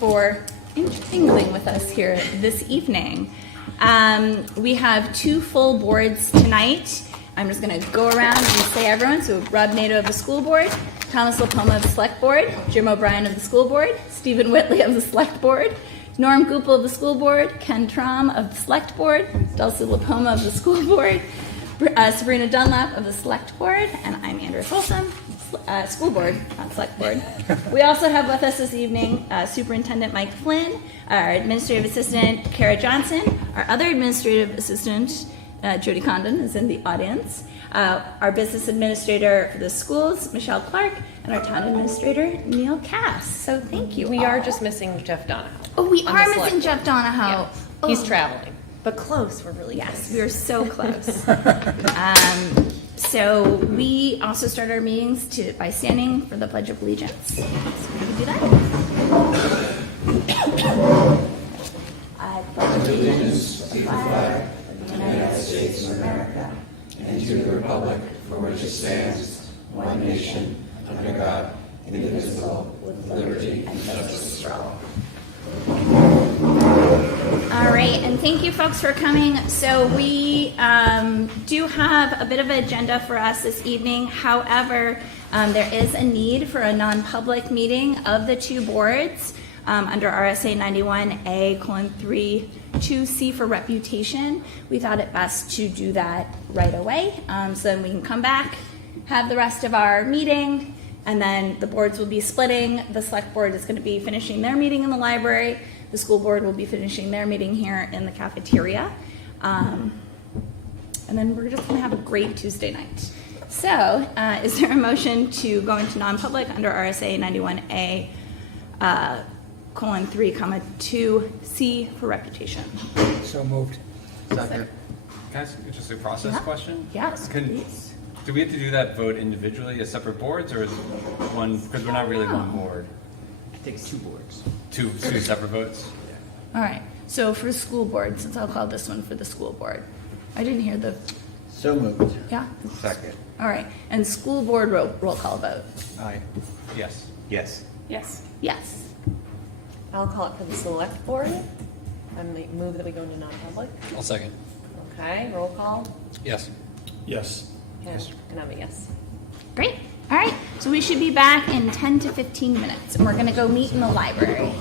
for intermingling with us here this evening. We have two full boards tonight. I'm just going to go around and say everyone. So Rob Nato of the school board, Thomas Lapoma of the select board, Jim O'Brien of the school board, Stephen Whitley of the select board, Norm Goupel of the school board, Ken Trom of the select board, Dulcie Lapoma of the school board, Sabrina Dunlap of the select board, and I'm Andrea Folsom, school board, not select board. We also have with us this evening Superintendent Mike Flynn, our administrative assistant Kara Johnson, our other administrative assistant Jody Condon is in the audience, our business administrator for the schools Michelle Clark, and our town administrator Neil Cass. So thank you. We are just missing Jeff Donahoe. Oh, we are missing Jeff Donahoe. Yeah. He's traveling, but close. We're really close. We are so close. So we also start our meetings by standing for the Pledge of Allegiance. So we can do that. I pledge allegiance to the flag of the United States of America and to the republic for which it stands, one nation, under God, indivisible, with liberty and justice for all. All right, and thank you folks for coming. So we do have a bit of an agenda for us this evening. However, there is a need for a non-public meeting of the two boards under RSA 91A:3 2C for reputation. We thought it best to do that right away, so then we can come back, have the rest of our meeting, and then the boards will be splitting. The select board is going to be finishing their meeting in the library. The school board will be finishing their meeting here in the cafeteria. And then we're just going to have a great Tuesday night. So is there a motion to go into non-public under RSA 91A:3, 2C for reputation? So moved. Second. Can I ask just a process question? Yes, please. Do we have to do that vote individually as separate boards, or is it one, because we're not really one board? It takes two boards. Two separate votes? All right. So for school board, since I'll call this one for the school board. I didn't hear the, So moved. yeah? Second. All right. And school board roll call vote. Aye. Yes. Yes. Yes. Yes. I'll call it for the select board. I move that we go into non-public. I'll second. Okay, roll call. Yes. Yes. And I'm a yes. Great. All right. So we should be back in 10 to 15 minutes, and we're going to go meet in the library.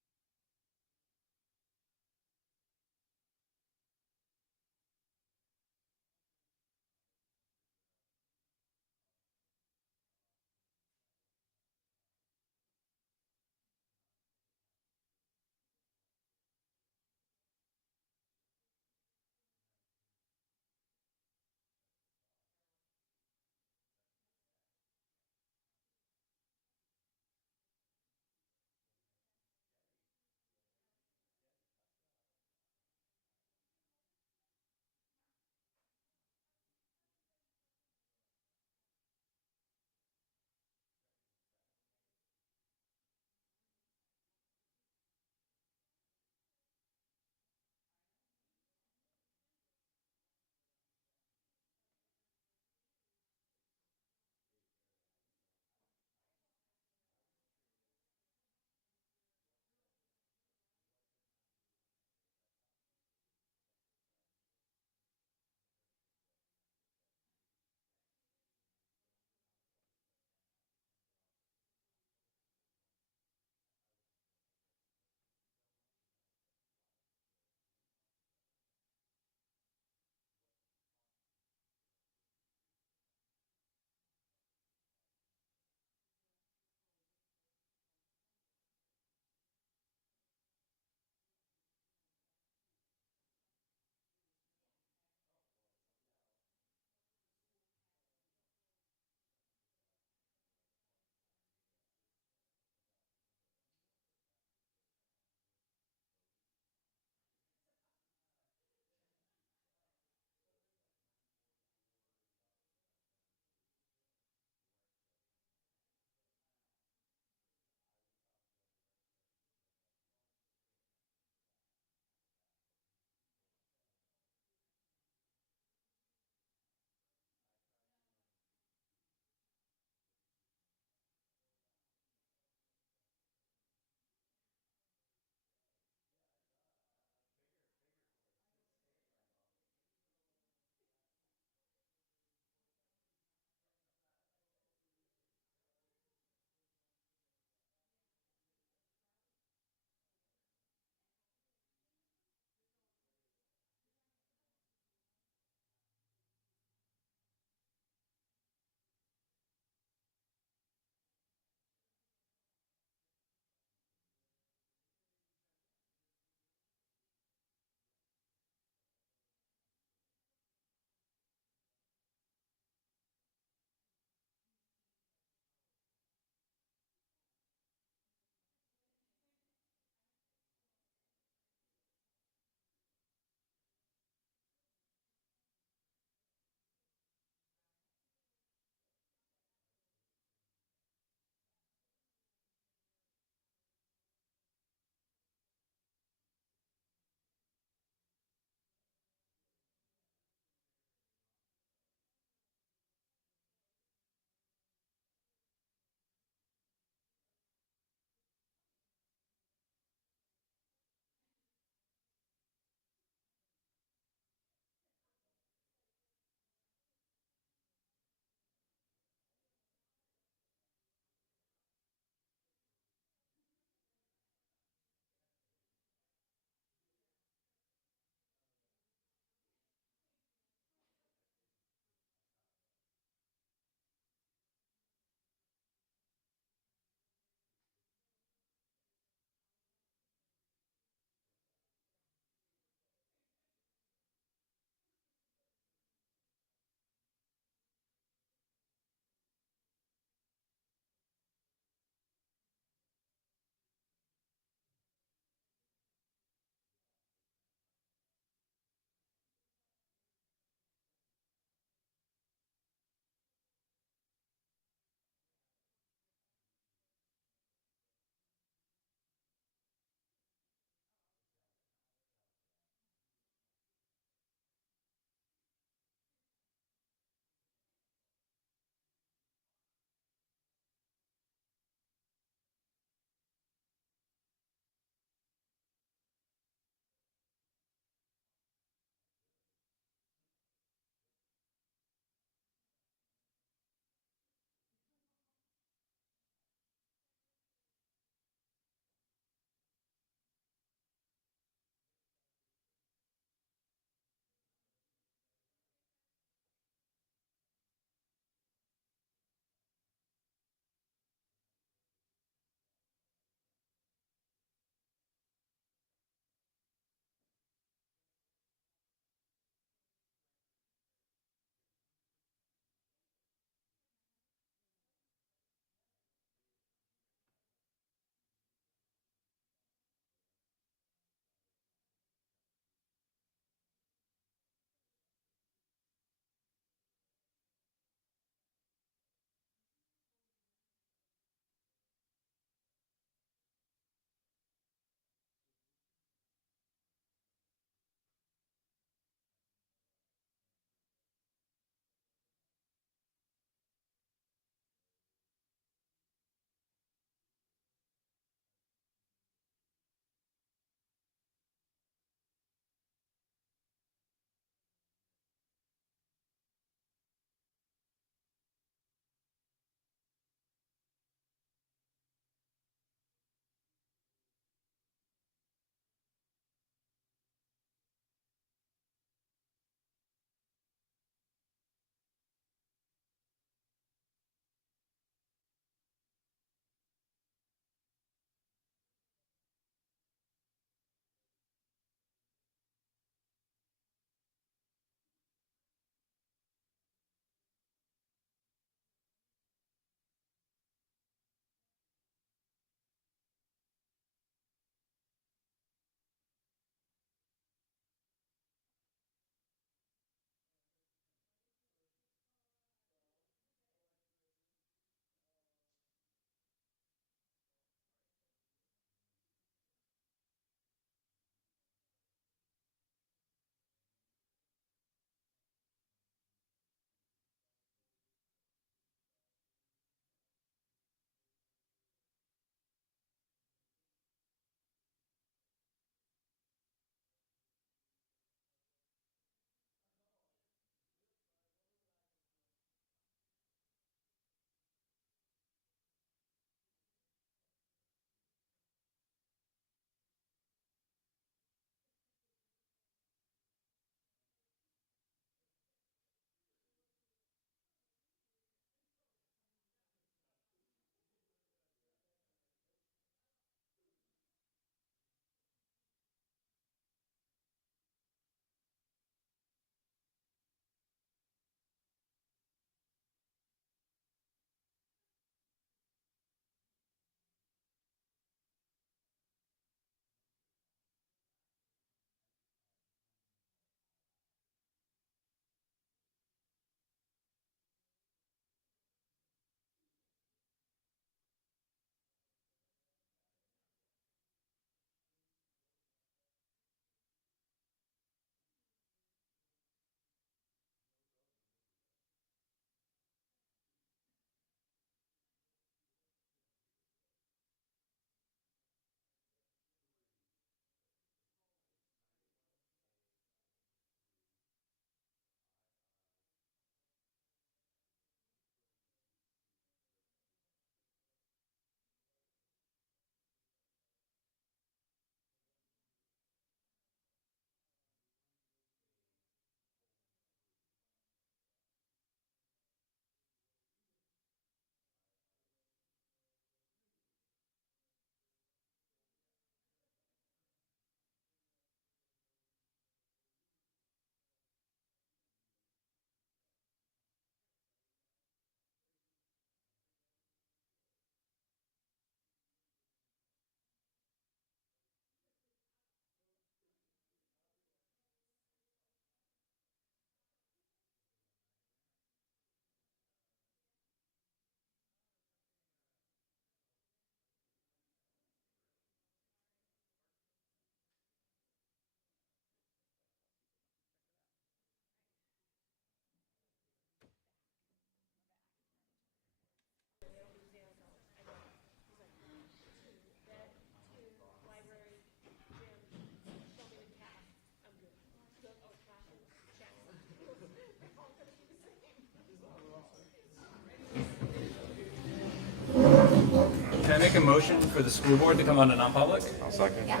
make a motion for the school board to come on to non-public. I'll second. Yeah.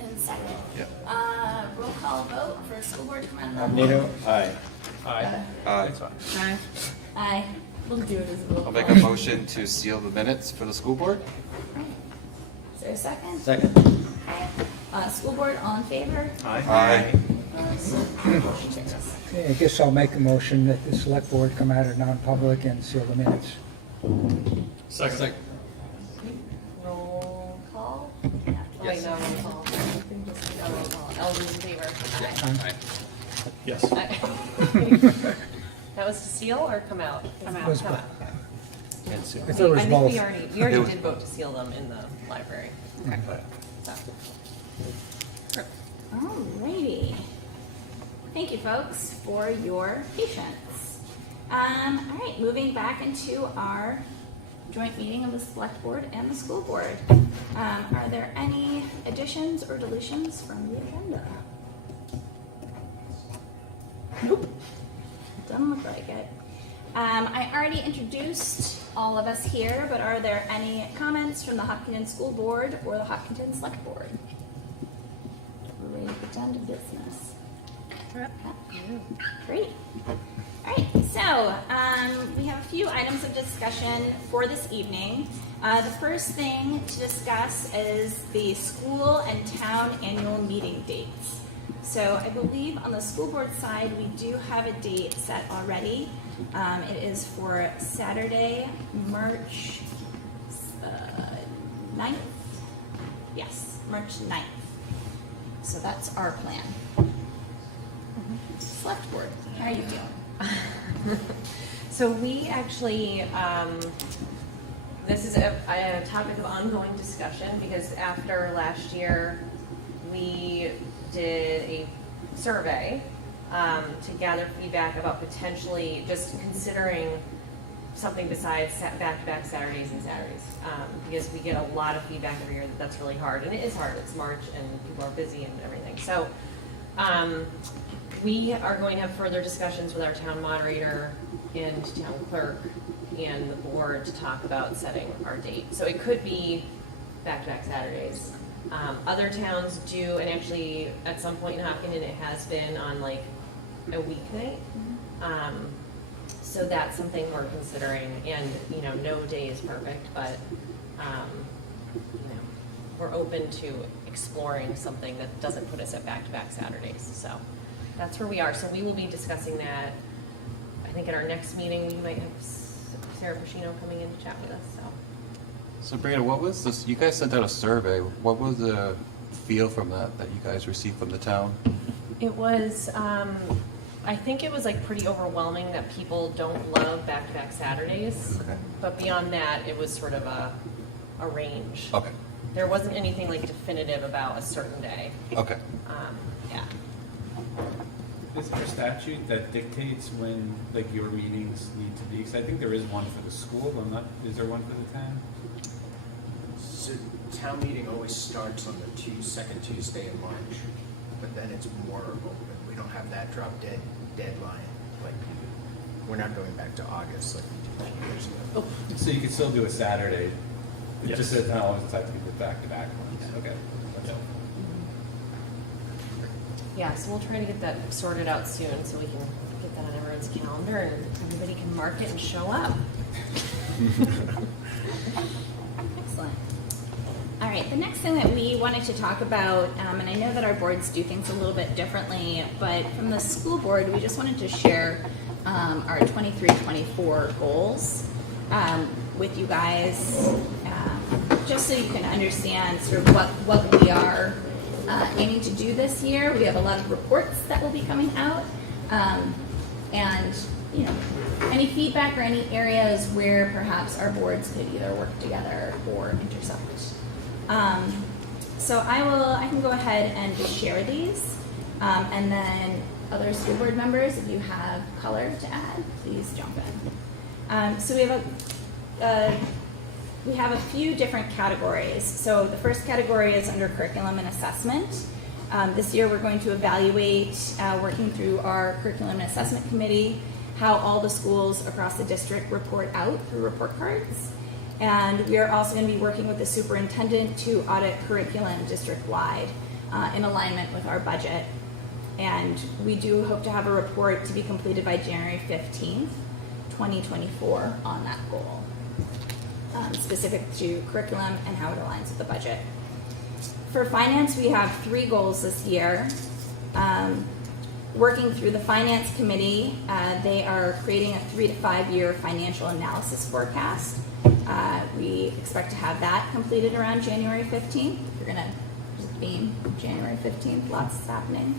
And second. Yeah. Roll call vote for school board to come out of Nato? Aye. Aye. Aye. That's fine. Aye. Aye. We'll do it as a roll I'll call. make a motion to seal the minutes for the school board. Is there a second? Second. School board, all in favor? Aye. Motion carries. Okay, I guess I'll make a motion that the select board come out of non-public and seal the minutes. Second. Roll call? Yeah. Wait, no, roll call. Roll call. All those in favor? Aye. Yes. That was to seal or come out? Come out. Was- Come out. I thought it I was think both. we already did vote to seal them in the library. So. Alrighty. Thank you, folks, for your patience. All right, moving back into our joint meeting of the select board and the school board. Are there any additions or deletions from the agenda? Nope. Doesn't look like it. I already introduced all of us here, but are there any comments from the Hopkinton School Board or the Hopkinton Select Board? We're ready to get down to business. Great. All right, so we have a few items of discussion for this evening. The first thing to discuss is the school and town annual meeting dates. So I believe on the school board side, we do have a date set already. It is for Saturday, March 9th. Yes, March 9th. So that's our plan. Select board, how are you feeling? So we actually, this is a topic of ongoing discussion because after last year, we did a survey to gather feedback about potentially just considering something besides back-to-back Saturdays and Saturdays. Because we get a lot of feedback every year that that's really hard, and it is hard. It's March and people are busy and everything. So we are going to have further discussions with our town moderator and town clerk and the board to talk about setting our date. So it could be back-to-back Saturdays. Other towns do, and actually at some point in Hopkinton it has been on like a weeknight. So that's something we're considering, and no day is perfect, but we're open to exploring something that doesn't put us at back-to-back Saturdays. So that's where we are. So we will be discussing that. I think at our next meeting we might have Sarah Pacino coming in to chat with us. So Sabrina, what was this? You guys sent out a survey. What was the feel from that you guys received from the town? it was. I think it was like pretty overwhelming that people don't love back-to-back Saturdays. Okay. But beyond that, it was sort of a range. Okay. There wasn't anything like definitive about a certain day. Okay. Yeah. Is there a statute that dictates when like your meetings need to be? Because I think there is one for the school, but I'm not. Is there one for the town? So town meeting always starts on the second Tuesday in March, but then it's more open. We don't have that drop dead deadline. Like we're not going back to August like we did 2 years ago. So you could still do a Saturday. It Yes. just says not always have to be the back-to-back ones. Okay. That's all. Yeah, so we'll try to get that sorted out soon so we can get that on everyone's calendar and everybody can mark it and show up. Excellent. All right, the next thing that we wanted to talk about, and I know that our boards do things a little bit differently, but from the school board, we just wanted to share our 23-24 goals with you guys, just so you can understand sort of what we are aiming to do this year. We have a lot of reports that will be coming out, and any feedback or any areas where perhaps our boards could either work together or intersect. So I can go ahead and just share these, and then other school board members, if you have color to add, please jump in. So we have a few different categories. So the first category is under curriculum and assessment. This year we're going to evaluate, working through our curriculum and assessment committee, how all the schools across the district report out through report cards. And we are also going to be working with the superintendent to audit curriculum district-wide in alignment with our budget. And we do hope to have a report to be completed by January 15th, 2024 on that goal, specific to curriculum and how it aligns with the budget. For finance, we have 3 goals this year. Working through the finance committee, they are creating a 3 to 5 year financial analysis forecast. We expect to have that completed around January 15th. We're gonna just beam January 15th, lots is happening.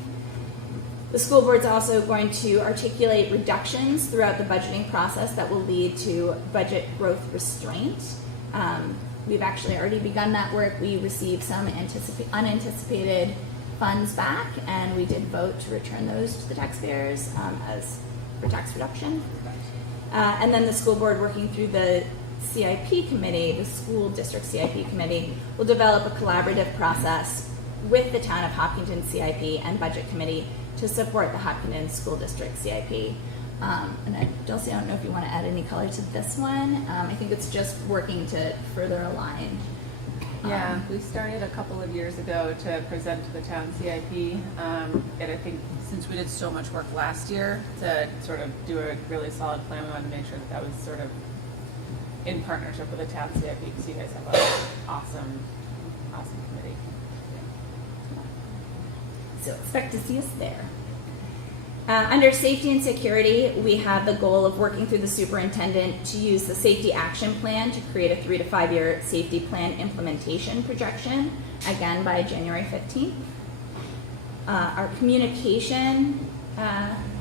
The school board's also going to articulate reductions throughout the budgeting process that will lead to budget growth restraint. We've actually already begun that work. We received some unanticipated funds back, and we did vote to return those to the taxpayers as for tax reduction. And then the school board, working through the CIP committee, the school district CIP committee, will develop a collaborative process with the town of Hopkinton CIP and budget committee to support the Hopkinton School District CIP. And Dulcie, I don't know if you want to add any color to this one. I think it's just working to further align. Yeah, we started a couple of years ago to present to the town CIP, and I think since we did so much work last year to sort of do a really solid plan, we wanted to make sure that that was sort of in partnership with the town CIP, because you guys have an awesome committee. So expect to see us there. Under safety and security, we have the goal of working through the superintendent to use the safety action plan to create a 3 to 5 year safety plan implementation projection, again by January 15th. Our communication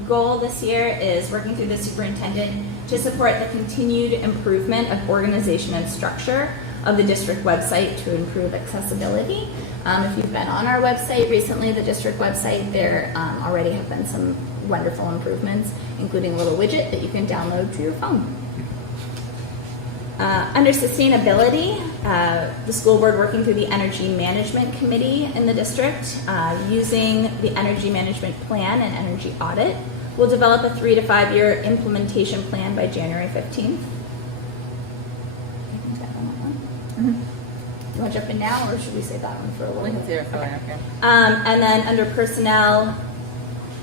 goal this year is working through the superintendent to support the continued improvement of organization and structure of the district website to improve accessibility. If you've been on our website recently, the district website, there already have been some wonderful improvements, including a little widget that you can download to your phone. Under sustainability, the school board, working through the energy management committee in the district, using the energy management plan and energy audit, will develop a 3 to 5 year implementation plan by January 15th. You want to jump in now, or should we save that one for a little bit? Okay. And then under personnel,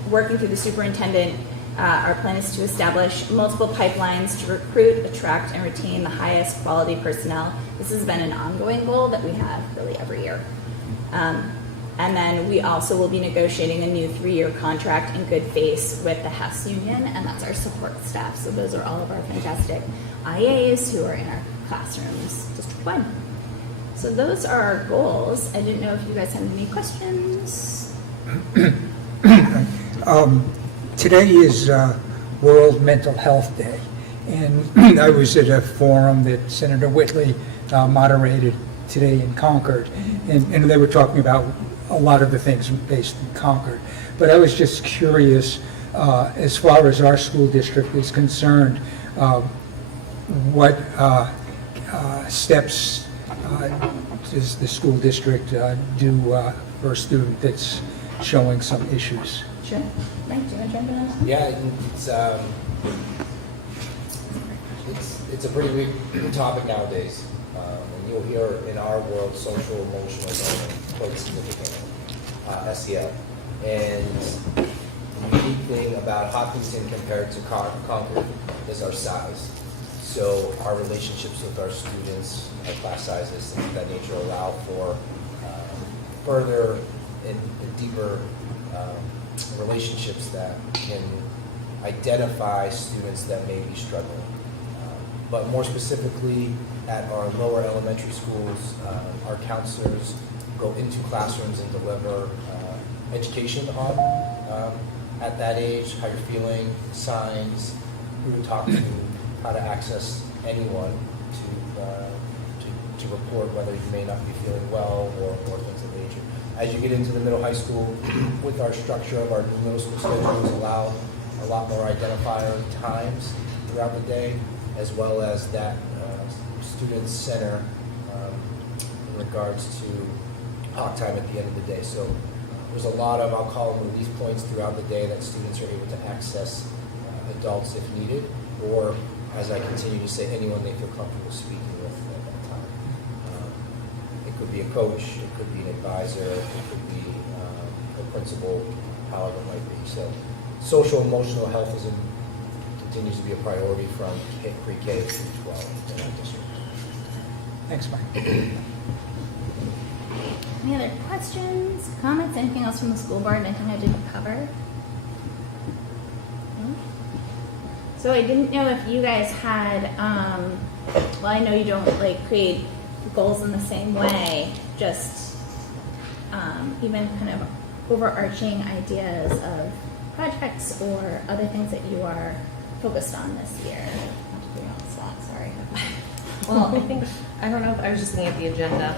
working through the superintendent, our plan is to establish multiple pipelines to recruit, attract, and retain the highest quality personnel. This has been an ongoing goal that we have really every year. And then we also will be negotiating a new 3-year contract in good faith with the Hess Union, and that's our support staff. So those are all of our fantastic IAs who are in our classrooms district-wide. So those are our goals. I didn't know if you guys had any questions. Today is World Mental Health Day, and I was at a forum that Senator Whitley moderated today in Concord, and they were talking about a lot of the things based in Concord. But I was just curious, as far as our school district is concerned, what steps does the school district do for a student that's showing some issues? Sure. Mike, do you want to jump in on that? Yeah, it's a pretty big topic nowadays, and you'll hear in our world social emotional learning quite significantly, SEL. And the unique thing about Hopkinton compared to Concord is our size. So our relationships with our students, our class sizes, things of that nature allow for further and deeper relationships that can identify students that may be struggling. But more specifically, at our lower elementary schools, our counselors go into classrooms and deliver education on, at that age, how you're feeling, signs, who to talk to, how to access anyone to report whether you may not be feeling well or things of that nature. As you get into the middle high school, with our structure of our middle school schedules, allow a lot more identifier times throughout the day, as well as that student center in regards to talk time at the end of the day. So there's a lot of, I'll call them release points throughout the day that students are able to access adults if needed, or as I continue to say, anyone they feel comfortable speaking with at that time. It could be a coach, it could be an advisor, it could be a principal, however it might be. So social emotional health continues to be a priority from pre-K through 12 in our district. Thanks, Mike. Any other questions, comments, anything else from the school board, anything I didn't cover? No? So I didn't know if you guys had, well, I know you don't like create goals in the same way, just even kind of overarching ideas of projects or other things that you are focused on this year. Not to put you on the spot, sorry. Well, I don't know, I was just looking at the agenda.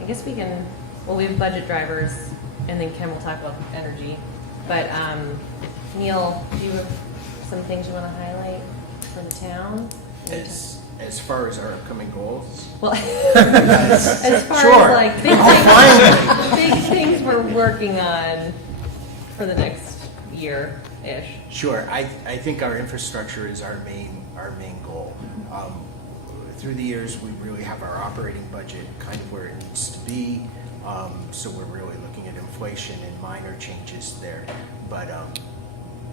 I guess we can, well, we have budget drivers, and then Kim will talk about energy. But Neil, do you have some things you want to highlight for the town? As far as our upcoming goals, Well, as far Sure. as like big things we're working on for the next year-ish. sure. I think our infrastructure is our main goal. Through the years, we really have our operating budget kind of where it needs to be. So we're really looking at inflation and minor changes there. But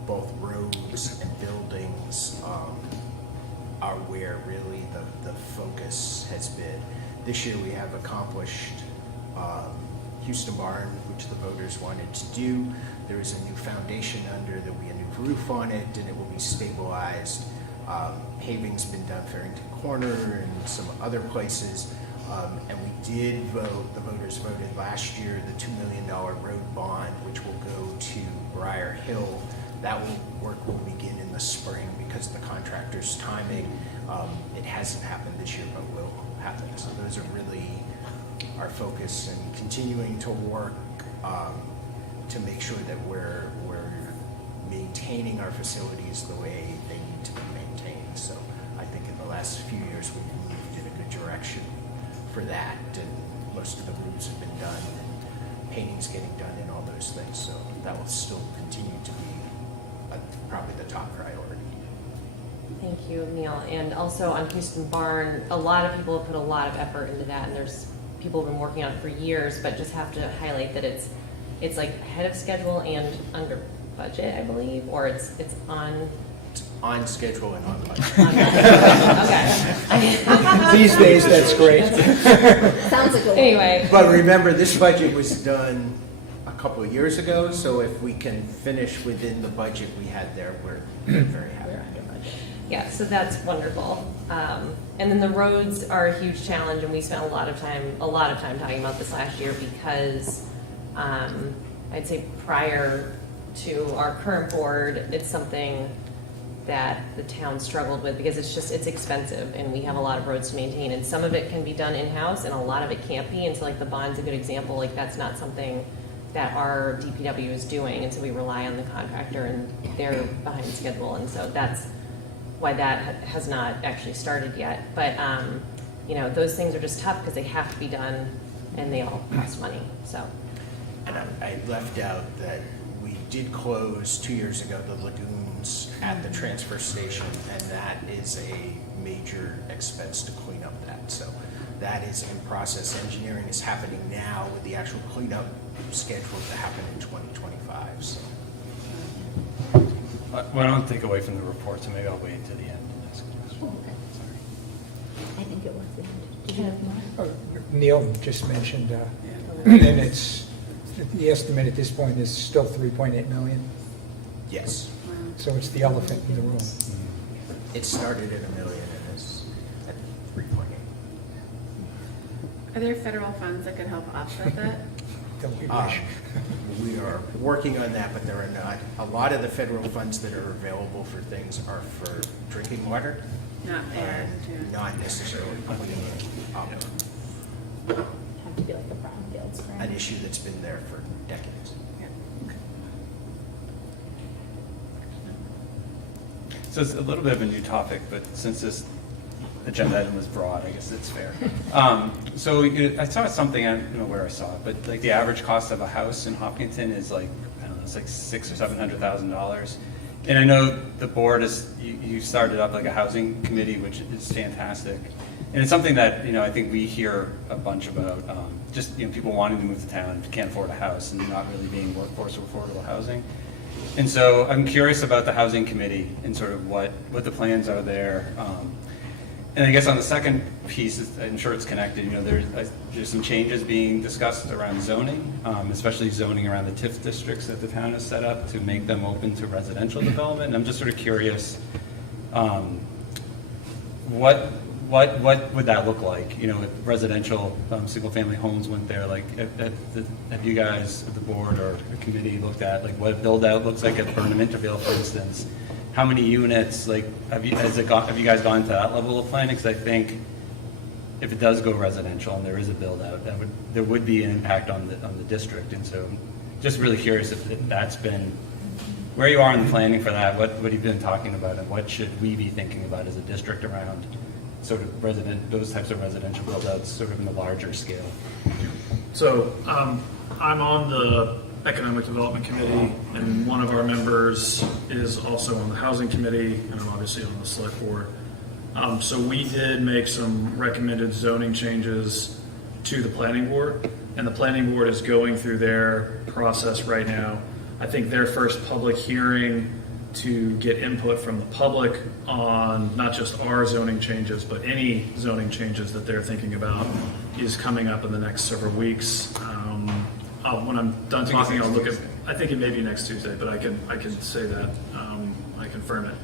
both roads and buildings are where really the focus has been. This year we have accomplished Houston Barn, which the voters wanted to do. There is a new foundation under, there'll be a new roof on it, and it will be stabilized. Paving's been done Farrington Corner and some other places. And we did vote, the voters voted last year, the $2 million road bond, which will go to Briar Hill. That work will begin in the spring because of the contractor's timing. It hasn't happened this year, but will happen. So those are really our focus, and continuing to work to make sure that we're maintaining our facilities the way they need to be maintained. So I think in the last few years we've moved in a good direction for that, and most of the roofs have been done, and painting's getting done, and all those things. So that will still continue to be probably the top priority. Thank you, Neil. And also on Houston Barn, a lot of people have put a lot of effort into that, and there's people have been working on it for years, but just have to highlight that it's like ahead of schedule and under budget, I believe, or it's on schedule and on budget. Okay. These days, that's great. Sounds like a win. Anyway, But remember, this budget was done a couple of years ago, so if we can finish within the budget we had there, we're very happy. yeah, so that's wonderful. And then the roads are a huge challenge, and we spent a lot of time talking about this last year because I'd say prior to our current board, it's something that the town struggled with because it's expensive, and we have a lot of roads to maintain, and some of it can be done in-house and a lot of it can't be. And so like the bond's a good example. Like that's not something that our DPW is doing, and so we rely on the contractor, and they're behind schedule, and so that's why that has not actually started yet. But those things are just tough because they have to be done and they all cost money. So And I left out that we did close 2 years ago the lagoons at the transfer station, and that is a major expense to clean up that. So that is in process. Engineering is happening now with the actual cleanup scheduled to happen in 2025. So. Well, I don't take away from the report, so maybe I'll wait to the end to ask a question. Oh, okay. I think it was the end. Did you have more? Neil just mentioned, and it's, the estimate at this point is still 3.8 million. Yes, So it's the elephant in the room. it started at $1 million and is at 3.8. Are there federal funds that could help offset that? Don't we wish? We are working on that, but there are not. A lot of the federal funds that are available for things are for drinking water Not for, and not necessarily cleaning up Have to be like the brownfields an grant. issue that's been there for decades. So it's a little bit of a new topic, but since this agenda item was broad, I guess it's fair. So I saw something, I don't know where I saw it, but like the average cost of a house in Hopkinton is like, I don't know, it's like $600,000 or $700,000. And I know the board is, you started up like a housing committee, which is fantastic. And it's something that, I think we hear a bunch about, just, people wanting to move to town, can't afford a house, and not really being workforce or affordable housing. And so I'm curious about the housing committee and sort of what the plans are there. And I guess on the second piece, I'm sure it's connected, there's some changes being discussed around zoning, especially zoning around the TIF districts that the town has set up to make them open to residential development. And I'm just sort of curious, what would that look like? If residential single-family homes went there, like have you guys, the board or the committee, looked at like what a build-out looks like at Burnham Intervale, for instance? How many units? Like, have you guys gone to that level of planning? Because I think if it does go residential and there is a build-out, there would be an impact on the district. And so, just really curious if that's been where you are in the planning for that. What have you been talking about, and what should we be thinking about as a district around sort of those types of residential build-outs, sort of in the larger scale? So I'm on the Economic Development Committee, and one of our members is also on the Housing Committee, and I'm obviously on the Select Board. So we did make some recommended zoning changes to the Planning Board, and the Planning Board is going through their process right now. I think their first public hearing to get input from the public on not just our zoning changes, but any zoning changes that they're thinking about is coming up in the next several weeks. When I'm done talking, I'll look at, I think it may be next Tuesday, but I can say that, I confirm it.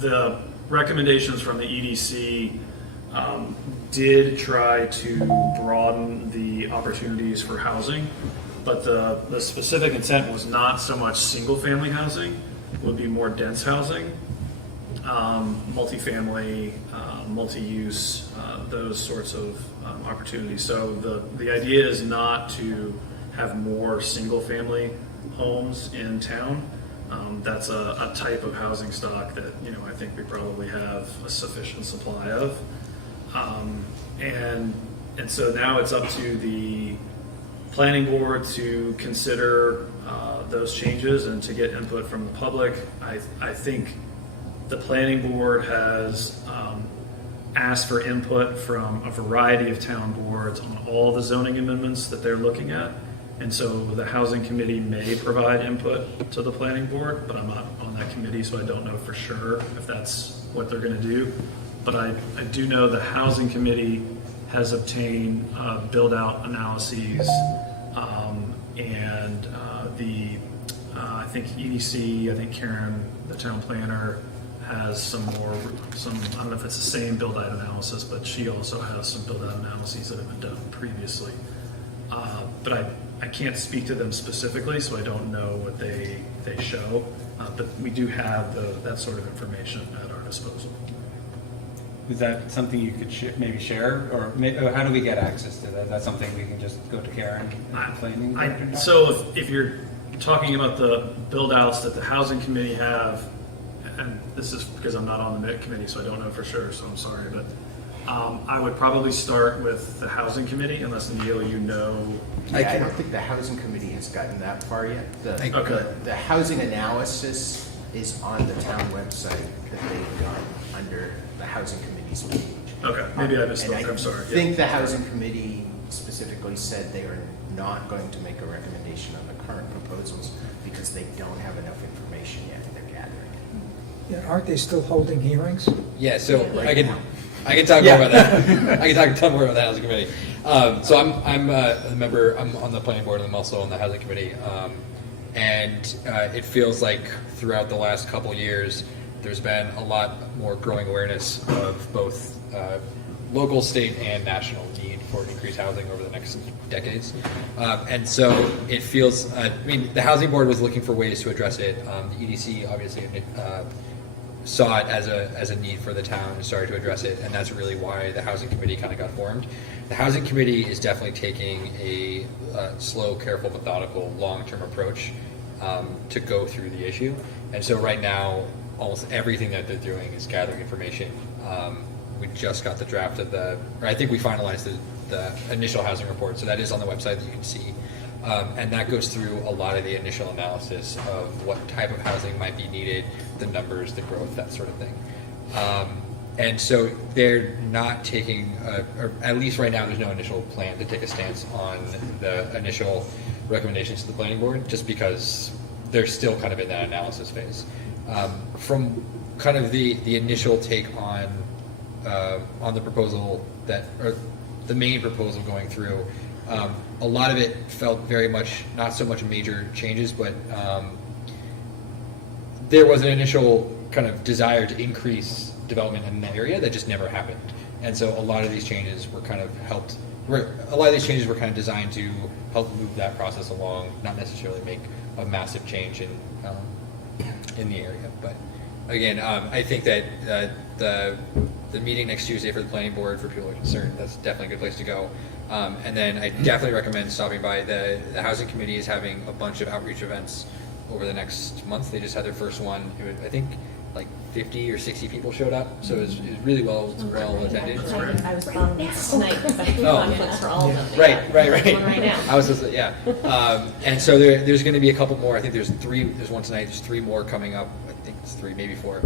The recommendations from the EDC did try to broaden the opportunities for housing, but the specific intent was not so much single-family housing, it would be more dense housing, multifamily, multi-use, those sorts of opportunities. So the idea is not to have more single-family homes in town. That's a type of housing stock that I think we probably have a sufficient supply of, and so now it's up to the Planning Board to consider those changes and to get input from the public. I think the Planning Board has asked for input from a variety of town boards on all the zoning amendments that they're looking at. And so the Housing Committee may provide input to the Planning Board, but I'm not on that committee, so I don't know for sure if that's what they're going to do. But I do know the Housing Committee has obtained build-out analyses, and I think EDC, I think Karen, the town planner, has some, I don't know if it's the same build-out analysis, but she also has some build-out analyses that have been done previously. But I can't speak to them specifically, so I don't know what they show. But we do have that sort of information at our disposal. Is that something you could maybe share, or how do we get access to that? Is that something we can just go to Karen and planning? So if you're talking about the build-outs that the Housing Committee have, and this is because I'm not on the committee, so I don't know for sure, so I'm sorry, but I would probably start with the Housing Committee, unless Neil, I don't think the Housing Committee has gotten that far yet. The housing analysis is on the town website that they've done under the Housing Committee's page. Okay, maybe I misspoke, And I'm sorry. I think the Housing Committee specifically said they are not going to make a recommendation on the current proposals because they don't have enough information yet they're gathering. Yeah, aren't they still holding hearings? Yeah, so Right I can talk more about that. I can talk more about the housing committee. So I'm a member. I'm on the planning board, and I'm also on the housing committee. And it feels like throughout the last couple of years, there's been a lot more growing awareness of both local, state, and national need for increased housing over the next decades. And so it feels. The housing board was looking for ways to address it. The EDC obviously saw it as a need for the town and started to address it, and that's really why the housing committee kind of got formed. The housing committee is definitely taking a slow, careful, methodical, long-term approach to go through the issue. And so right now, almost everything that they're doing is gathering information. We just got the draft of I think we finalized the initial housing report, so that is on the website that you can see. And that goes through a lot of the initial analysis of what type of housing might be needed, the numbers, the growth, that sort of thing. And so they're not taking, or at least right now, there's no initial plan to take a stance on the initial recommendations to the planning board, just because they're still kind of in that analysis phase. From kind of the initial take on the proposal that, or the main proposal going through, a lot of it felt very much not so much major changes, but there was an initial kind of desire to increase development in the area that just never happened. And so a lot of these changes were kind of designed to help move that process along, not necessarily make a massive change in the area. But again, I think that the meeting next Tuesday for the planning board, for people who are concerned, that's definitely a good place to go. And then I definitely recommend stopping by. The housing committee is having a bunch of outreach events over the next month. They just had their first one. I think like 50 or 60 people showed up, so it was really well attended. I was on tonight because I Oh. on foot for all of them. Right. One right now. I was just, yeah. And so there's going to be a couple more. I think there's one tonight. There's 3 more coming up. I think it's 3, maybe 4.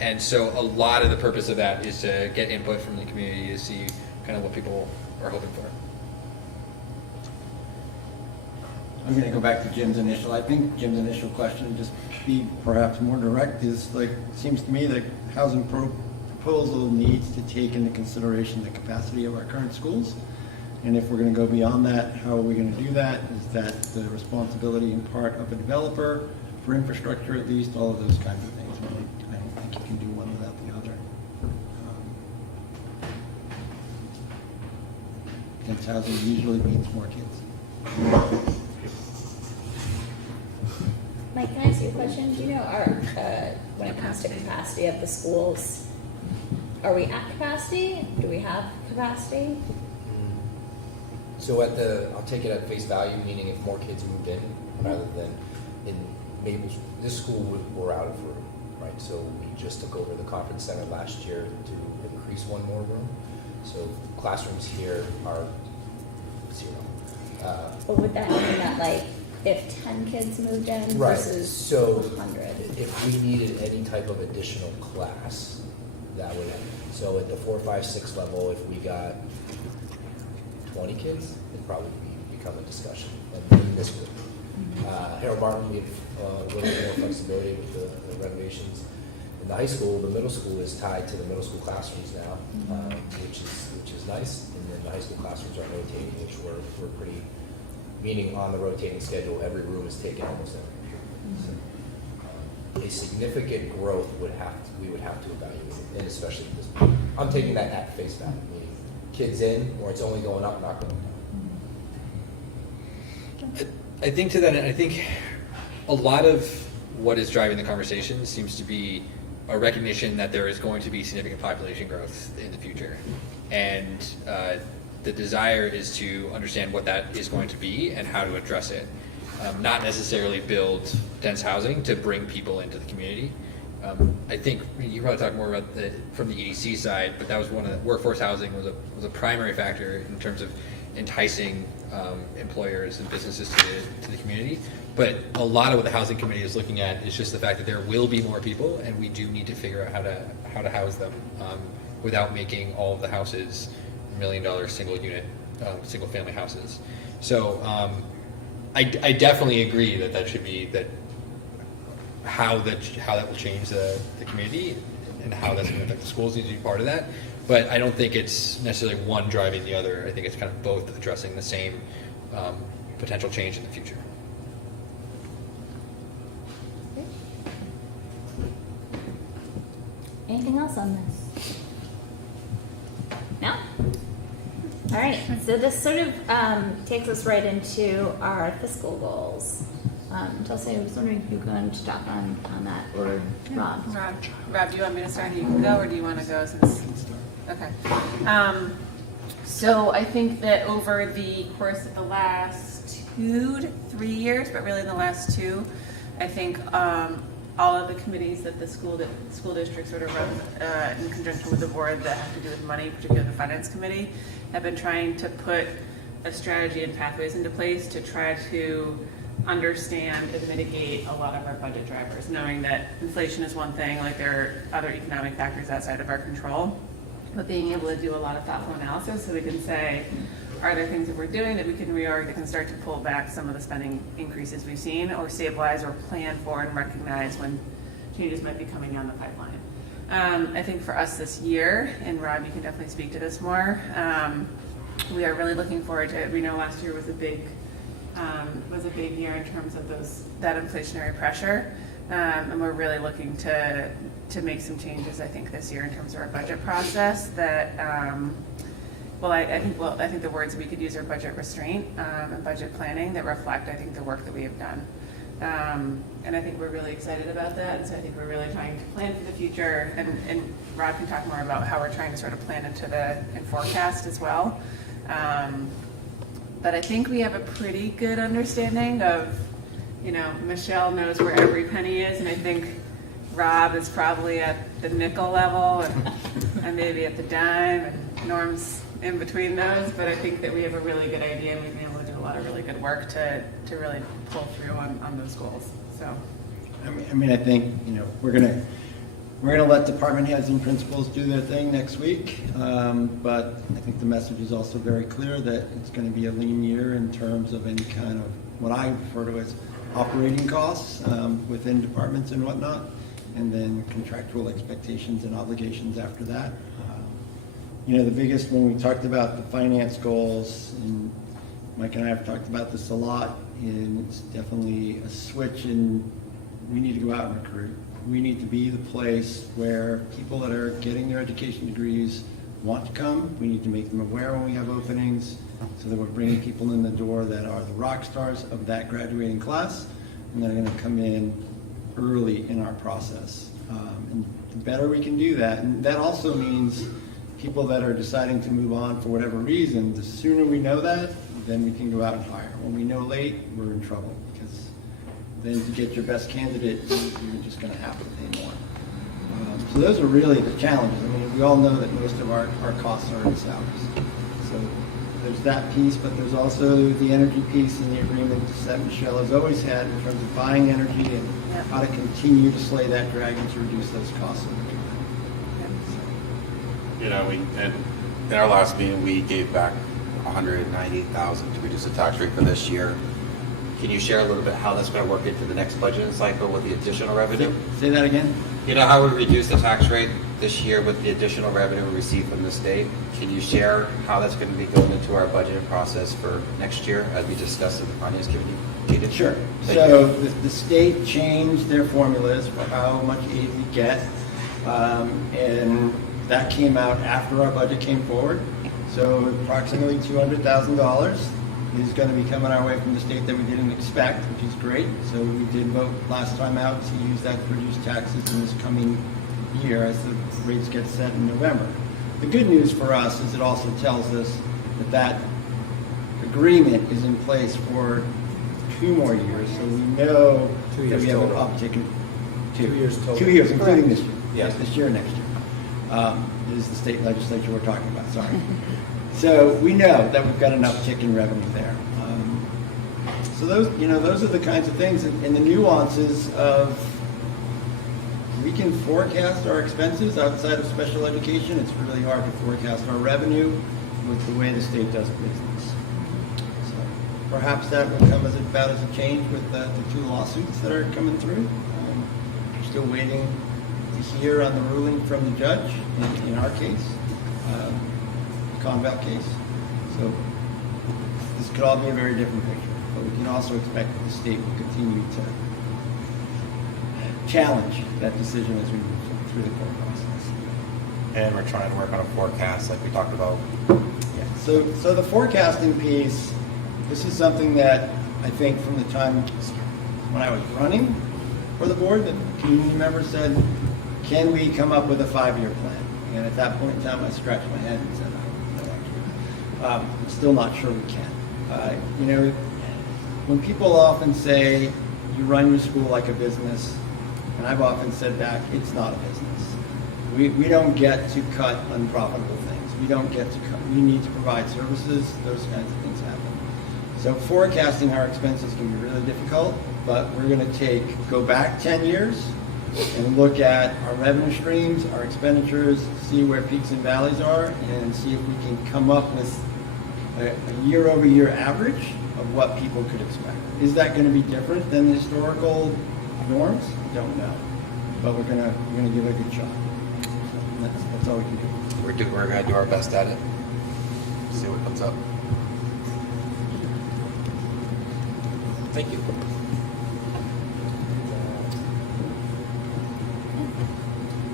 And so a lot of the purpose of that is to get input from the community to see kind of what people are hoping for. I'm going to go back to Jim's initial. I think Jim's initial question, just be perhaps more direct, is like, it seems to me that housing proposal needs to take into consideration the capacity of our current schools. And if we're going to go beyond that, how are we going to do that? Is that the responsibility in part of a developer for infrastructure, at least, all of those kinds of things? I don't think you can do one without the other. Dense housing usually means more kids. Mike, can I ask you a question? Do you know when it comes to capacity of the schools, are we at capacity? Do we have capacity? So I'll take it at face value, meaning if more kids moved in, rather than in Maple, this school we're out of room, right? So we just took over the conference center last year to increase 1 more room. So classrooms here are 0. But would that mean that, like, if 10 kids moved in Right. versus So 100? if we needed any type of additional class, that would happen. So at the 4, 5, 6 level, if we got 20 kids, it'd probably become a discussion. And in this group, Harold Martin, we have a little bit more flexibility with the renovations. In the high school, the middle school is tied to the middle school classrooms now, which is nice. And then the high school classrooms are rotating, which we're pretty. Meaning on the rotating schedule, every room is taken almost every period. So, a significant growth we would have to evaluate, and especially this. I'm taking that at face value, meaning kids in, or it's only going up, not going down. I think to that end, I think a lot of what is driving the conversation seems to be a recognition that there is going to be significant population growth in the future. And the desire is to understand what that is going to be and how to address it. Not necessarily build dense housing to bring people into the community. I think you probably talk more about from the EDC side, but that was one of the workforce housing was a primary factor in terms of enticing employers and businesses to the community. But a lot of what the housing committee is looking at is just the fact that there will be more people, and we do need to figure out how to house them without making all of the houses $1 million single family houses. So I definitely agree that should be that how that will change the community and how that's going to affect the schools needs to be part of that. But I don't think it's necessarily one driving the other. I think it's kind of both addressing the same potential change in the future. Anything else on this? No? All right, so this sort of takes us right into our fiscal goals. Chelsea, I was wondering if you were going to talk on that, or Rob? Rob, do you want me to start? You can go, or do you want to go? Okay. So I think that over the course of the last 2 to 3 years, but really in the last 2, I think all of the committees that the school district sort of runs in conjunction with the board that have to do with money, particularly the finance committee, have been trying to put a strategy and pathways into place to try to understand and mitigate a lot of our budget drivers, knowing that inflation is one thing, like there are other economic factors outside of our control, but being able to do a lot of thoughtful analysis so we can say, are there things that we're doing that we can reorg that can start to pull back some of the spending increases we've seen, or stabilize or plan for and recognize when changes might be coming down the pipeline. I think for us this year, and Rob, you can definitely speak to this more, we are really looking forward to it. We know last year was a big year in terms of that inflationary pressure, and we're really looking to make some changes, I think, this year in terms of our budget process that, I think the words we could use are budget restraint and budget planning that reflect, I think, the work that we have done. And I think we're really excited about that. And so I think we're really trying to plan for the future. And Rob can talk more about how we're trying to sort of plan and forecast as well. But I think we have a pretty good understanding of, Michelle knows where every penny is, and I think Rob is probably at the nickel level and maybe at the dime, and Norm's in between those. But I think that we have a really good idea, and we've been able to do a lot of really good work to really pull through on those goals. So, I think we're gonna let department heads and principals do their thing next week, but I think the message is also very clear that it's going to be a lean year in terms of any kind of what I refer to as operating costs within departments and whatnot, and then contractual expectations and obligations after that. The biggest, when we talked about the finance goals, and Mike and I have talked about this a lot, and it's definitely a switch, and we need to go out and recruit. We need to be the place where people that are getting their education degrees want to come. We need to make them aware when we have openings so that we're bringing people in the door that are the rock stars of that graduating class, and they're going to come in early in our process. And the better we can do that, and that also means people that are deciding to move on for whatever reason, the sooner we know that, then we can go out and hire. When we know late, we're in trouble, because then to get your best candidate, you're just going to have to pay more. So those are really the challenges. We all know that most of our costs are in salaries. So there's that piece, but there's also the energy piece and the agreement that Michelle has always had in terms of buying energy and how to continue to slay that dragon to reduce those costs over time. In our last meeting, we gave back $198,000 to reduce the tax rate for this year. Can you share a little bit how that's going to work into the next budget cycle with the additional revenue? Say that again? How we reduce the tax rate this year with the additional revenue we receive from the state? Can you share how that's going to be going into our budgeting process for next year as we discussed in the Finance Committee? Sure. So the state changed their formulas for how much aid we get, and that came out after our budget came forward. So approximately $200,000 is going to be coming our way from the state that we didn't expect, which is great. So we did vote last time out to use that to reduce taxes in this coming year as the rates get set in November. The good news for us is it also tells us that that agreement is in place for 2 more years. So we know 2 that years we have an total. uptick in 2 years total. 2 years, including this year. Yes. This year and next year. It is the state legislature we're talking about, sorry. So we know that we've got an uptick in revenue there. So those are the kinds of things and the nuances of, we can forecast our expenses outside of special education. It's really hard to forecast our revenue with the way the state does business. So perhaps that will come about as a change with the 2 lawsuits that are coming through. We're still waiting to hear on the ruling from the judge in our case, the Conval case. So this could all be a very different picture, but we can also expect that the state will continue to challenge that decision as we move through the court process. And we're trying to work on a forecast like we talked about. Yeah. So the forecasting piece, this is something that I think from the time when I was running for the board, the community members said, can we come up with a 5-year plan? And at that point in time, I scratched my head and said, no, actually. I'm still not sure we can. When people often say, you run your school like a business, and I've often said back, it's not a business. We don't get to cut unprofitable things. you don't get to come, you need to provide services, those kinds of things happen. So forecasting our expenses can be really difficult, but we're going to go back 10 years and look at our revenue streams, our expenditures, see where peaks and valleys are, and see if we can come up with a year-over-year average of what people could expect. Is that going to be different than the historical norms? Don't know, but we're gonna give it a good shot. That's all we can do. We're gonna do our best at it. See what comes up. Thank you.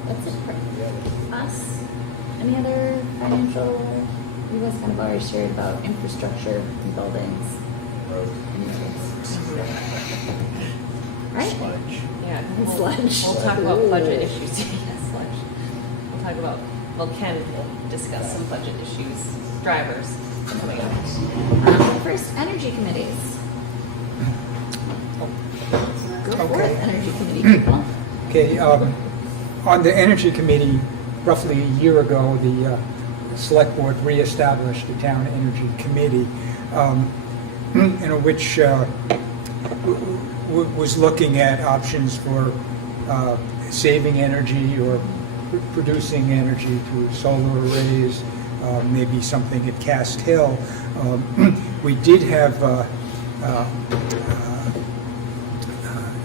That's it for us. Any other financial, you guys kind of already shared about infrastructure and buildings. Any others? Right? Sludge. Yeah, And sludge. We'll talk about budget issues. Yes, sludge. We'll talk about, well, Ken will discuss some budget issues, drivers coming up. First, energy committees. Go for Okay. it, energy committee people. Okay, on the Energy Committee, roughly a year ago, the Select Board reestablished the Town Energy Committee, which was looking at options for saving energy or producing energy through solar arrays, maybe something at Cast Hill. We did have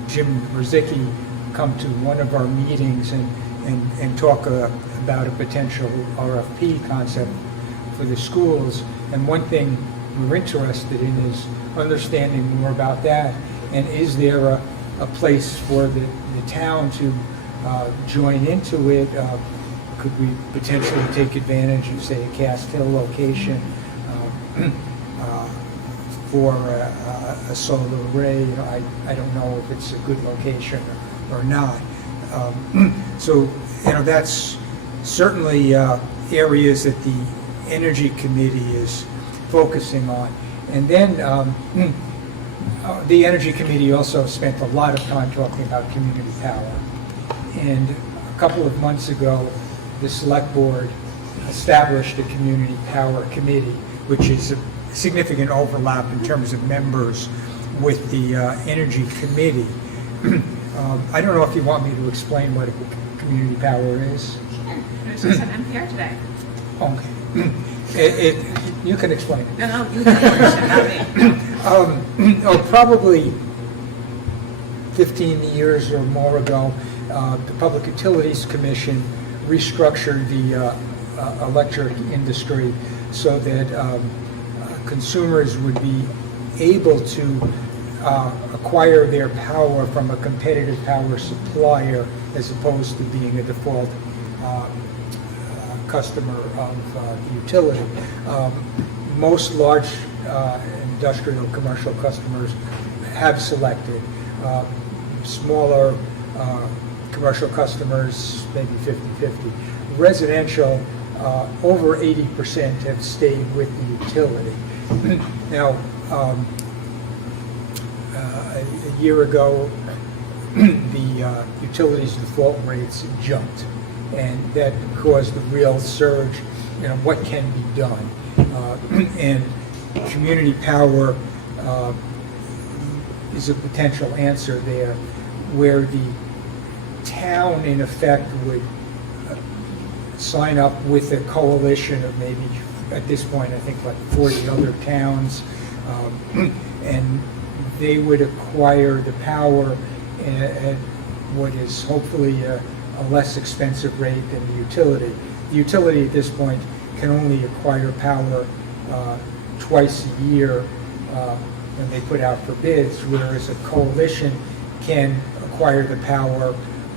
Jim Ruzicki come to one of our meetings and talk about a potential RFP concept for the schools. And one thing we're interested in is understanding more about that. And is there a place for the town to join into it? Could we potentially take advantage of, say, a Cast Hill location for a solar array? You know, I don't know if it's a good location or not. So, you know, that's certainly areas that the Energy Committee is focusing on. And then the Energy Committee also spent a lot of time talking about community power. And a couple of months ago, the Select Board established a Community Power Committee, which is a significant overlap in terms of members with the Energy Committee. I don't know if you want me to explain what a community power is. Sure. It was just on NPR today. Okay. You can explain it. No, you not me. Probably 15 years or more ago, the Public Utilities Commission restructured the electric industry so that consumers would be able to acquire their power from a competitive power supplier as opposed to being a default customer of the utility. Most large industrial commercial customers have selected. Smaller commercial customers, maybe 50-50. Residential, over 80% have stayed with the utility. Now, a year ago, the utilities default rates jumped, and that caused a real surge. You know, what can be done? And community power is a potential answer there, where the town, in effect, would sign up with a coalition of maybe, at this point, I think like 40 other towns, and they would acquire the power at what is hopefully a less expensive rate than the utility. The utility at this point can only acquire power twice a year when they put out for bids, whereas a coalition can acquire the power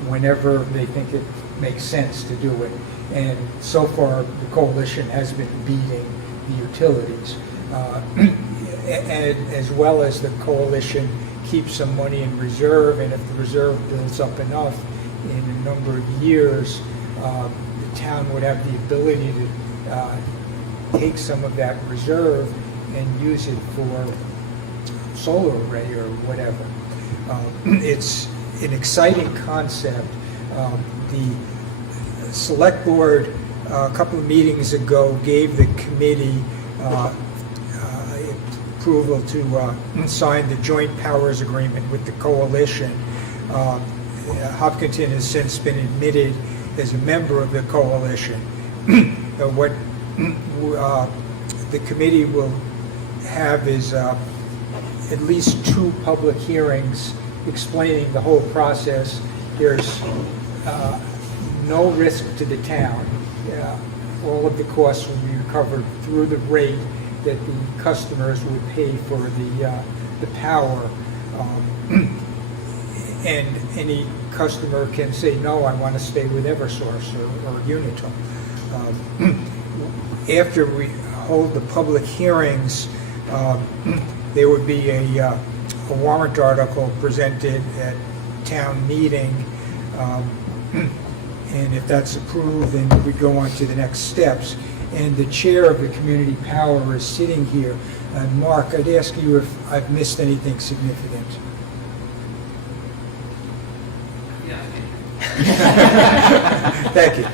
whenever they think it makes sense to do it. And so far, the coalition has been beating the utilities. As well as the coalition keeps some money in reserve, and if the reserve builds up enough in a number of years, the town would have the ability to take some of that reserve and use it for solar array or whatever. It's an exciting concept. The Select Board a couple of meetings ago, gave the committee approval to sign the joint powers agreement with the coalition. Hopkinton has since been admitted as a member of the coalition. What the committee will have is at least 2 public hearings explaining the whole process. There's no risk to the town. All of the costs will be recovered through the rate that the customers would pay for the power. And any customer can say, no, I want to stay with Eversource or Unitil. After we hold the public hearings, there would be a warrant article presented at town meeting. And if that's approved, then we go on to the next steps. And the chair of the community power is sitting here. Mark, I'd ask you if I've missed anything significant. Thank you.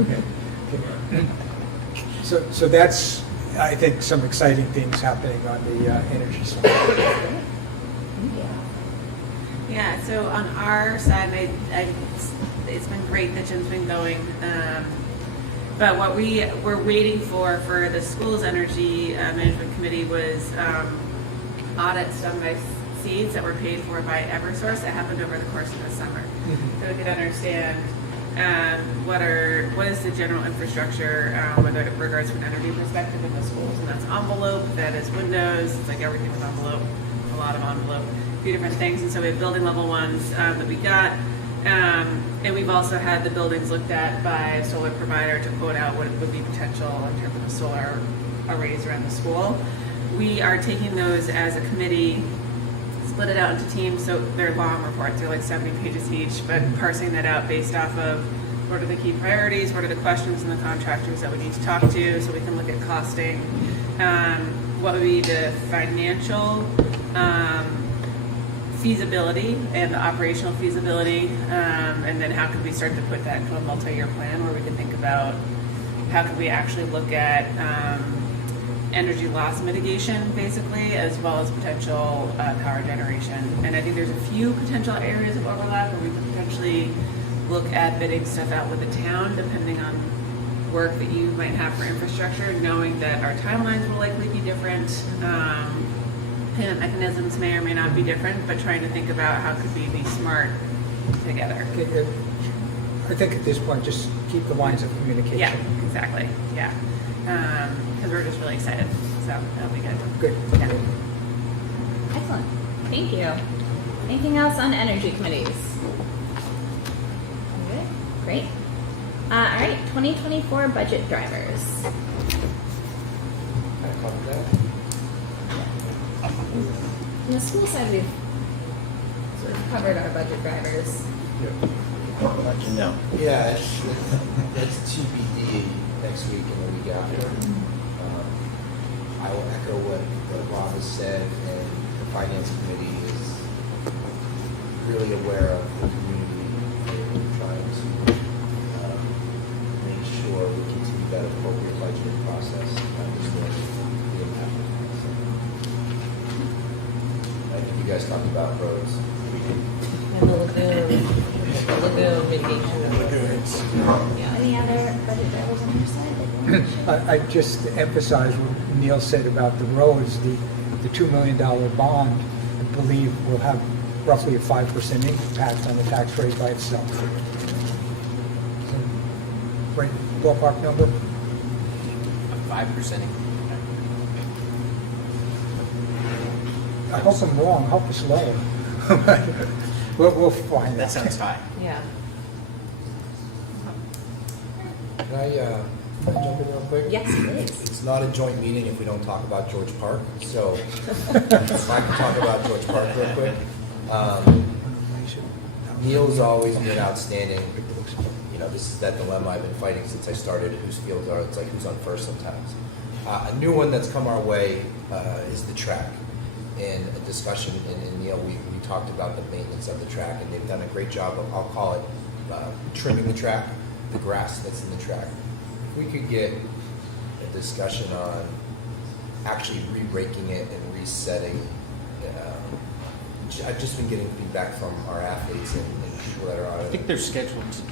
Okay. So that's, I think, some exciting things happening on the energy side. Yeah, so on our side, it's been great that Jim's been going. But what we were waiting for the school's energy management committee was audits done by seeds that were paid for by Eversource that happened over the course of the summer. So we could understand what is the general infrastructure, whether it regards from an energy perspective in the schools. And that's envelope, that is windows, it's like everything with envelope, a lot of envelope, a few different things. And so we have building level ones that we got. And we've also had the buildings looked at by a solar provider to quote out what would be potential in terms of the solar arrays around the school. We are taking those as a committee, split it out into teams, so they're long reports, they're like 70 pages each, but parsing that out based off of what are the key priorities, what are the questions and the contractors that we need to talk to, so we can look at costing, what would be the financial feasibility and the operational feasibility, and then how could we start to put that into a multi-year plan where we can think about how could we actually look at energy loss mitigation, basically, as well as potential power generation. And I think there's a few potential areas of overlap where we could potentially look at bidding stuff out with the town, depending on work that you might have for infrastructure, knowing that our timelines will likely be different. Payment mechanisms may or may not be different, but trying to think about how could we be smart together. I think at this point, just keep the lines of communication. Yeah, exactly. Yeah. Because we're just really excited. So that'll be good. Good. Yeah. Excellent. Thank you. Anything else on energy committees? Good. Great. All right. 2024 budget drivers. Can I comment that? On the school side, we've sort of covered our budget drivers. No. Yeah, it's TBD next week and the week after. I will echo what Rob has said, and the finance committee is really aware of the community and trying to make sure we continue that appropriate budgeting process and understand the impact of that. So, I think you guys talked about roads. And the lagoon mitigation. Yeah. Any other budget drivers on your side? I just emphasize what Neil said about the roads, the $2 million bond, I believe, will have roughly a 5% impact on the tax rate by itself. So, right, ballpark number? 5%. I hope I'm wrong, I hope it's lower. We'll find out. That sounds high. Yeah. Can I jump in real quick? Yes, please. It's not a joint meeting if we don't talk about George Park, so if I can talk about George Park real quick. Neil's always been outstanding. You know, this is that dilemma I've been fighting since I started, whose fields are, it's like who's on first sometimes. A new one that's come our way is the track. In a discussion, and Neil, we talked about the maintenance of the track, and they've done a great job of, I'll call it, trimming the track, the grass that's in the track. If we could get a discussion on actually re-raking it and resetting. I've just been getting feedback from our athletes and people that are on it. I think they're scheduled to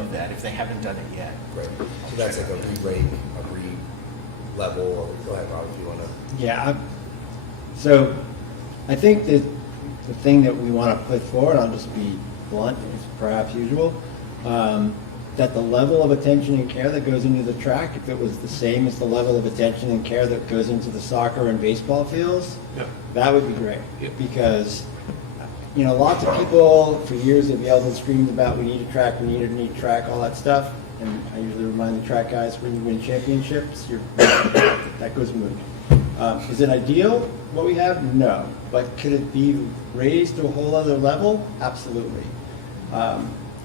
do that if they haven't done it yet. Right. So that's like a re-rake, a re-level, or go ahead, Rob, if you want to. Yeah, so I think that the thing that we want to put forward, I'll just be blunt, as perhaps usual, that the level of attention and care that goes into the track, if it was the same as the level of attention and care that goes into the soccer and baseball fields, that would be great. Because, you know, lots of people for years have yelled and screamed about we need a track, we need a neat track, all that stuff. And I usually remind the track guys, when you win championships, that goes moot. Is it ideal, what we have? No. But could it be raised to a whole other level? Absolutely.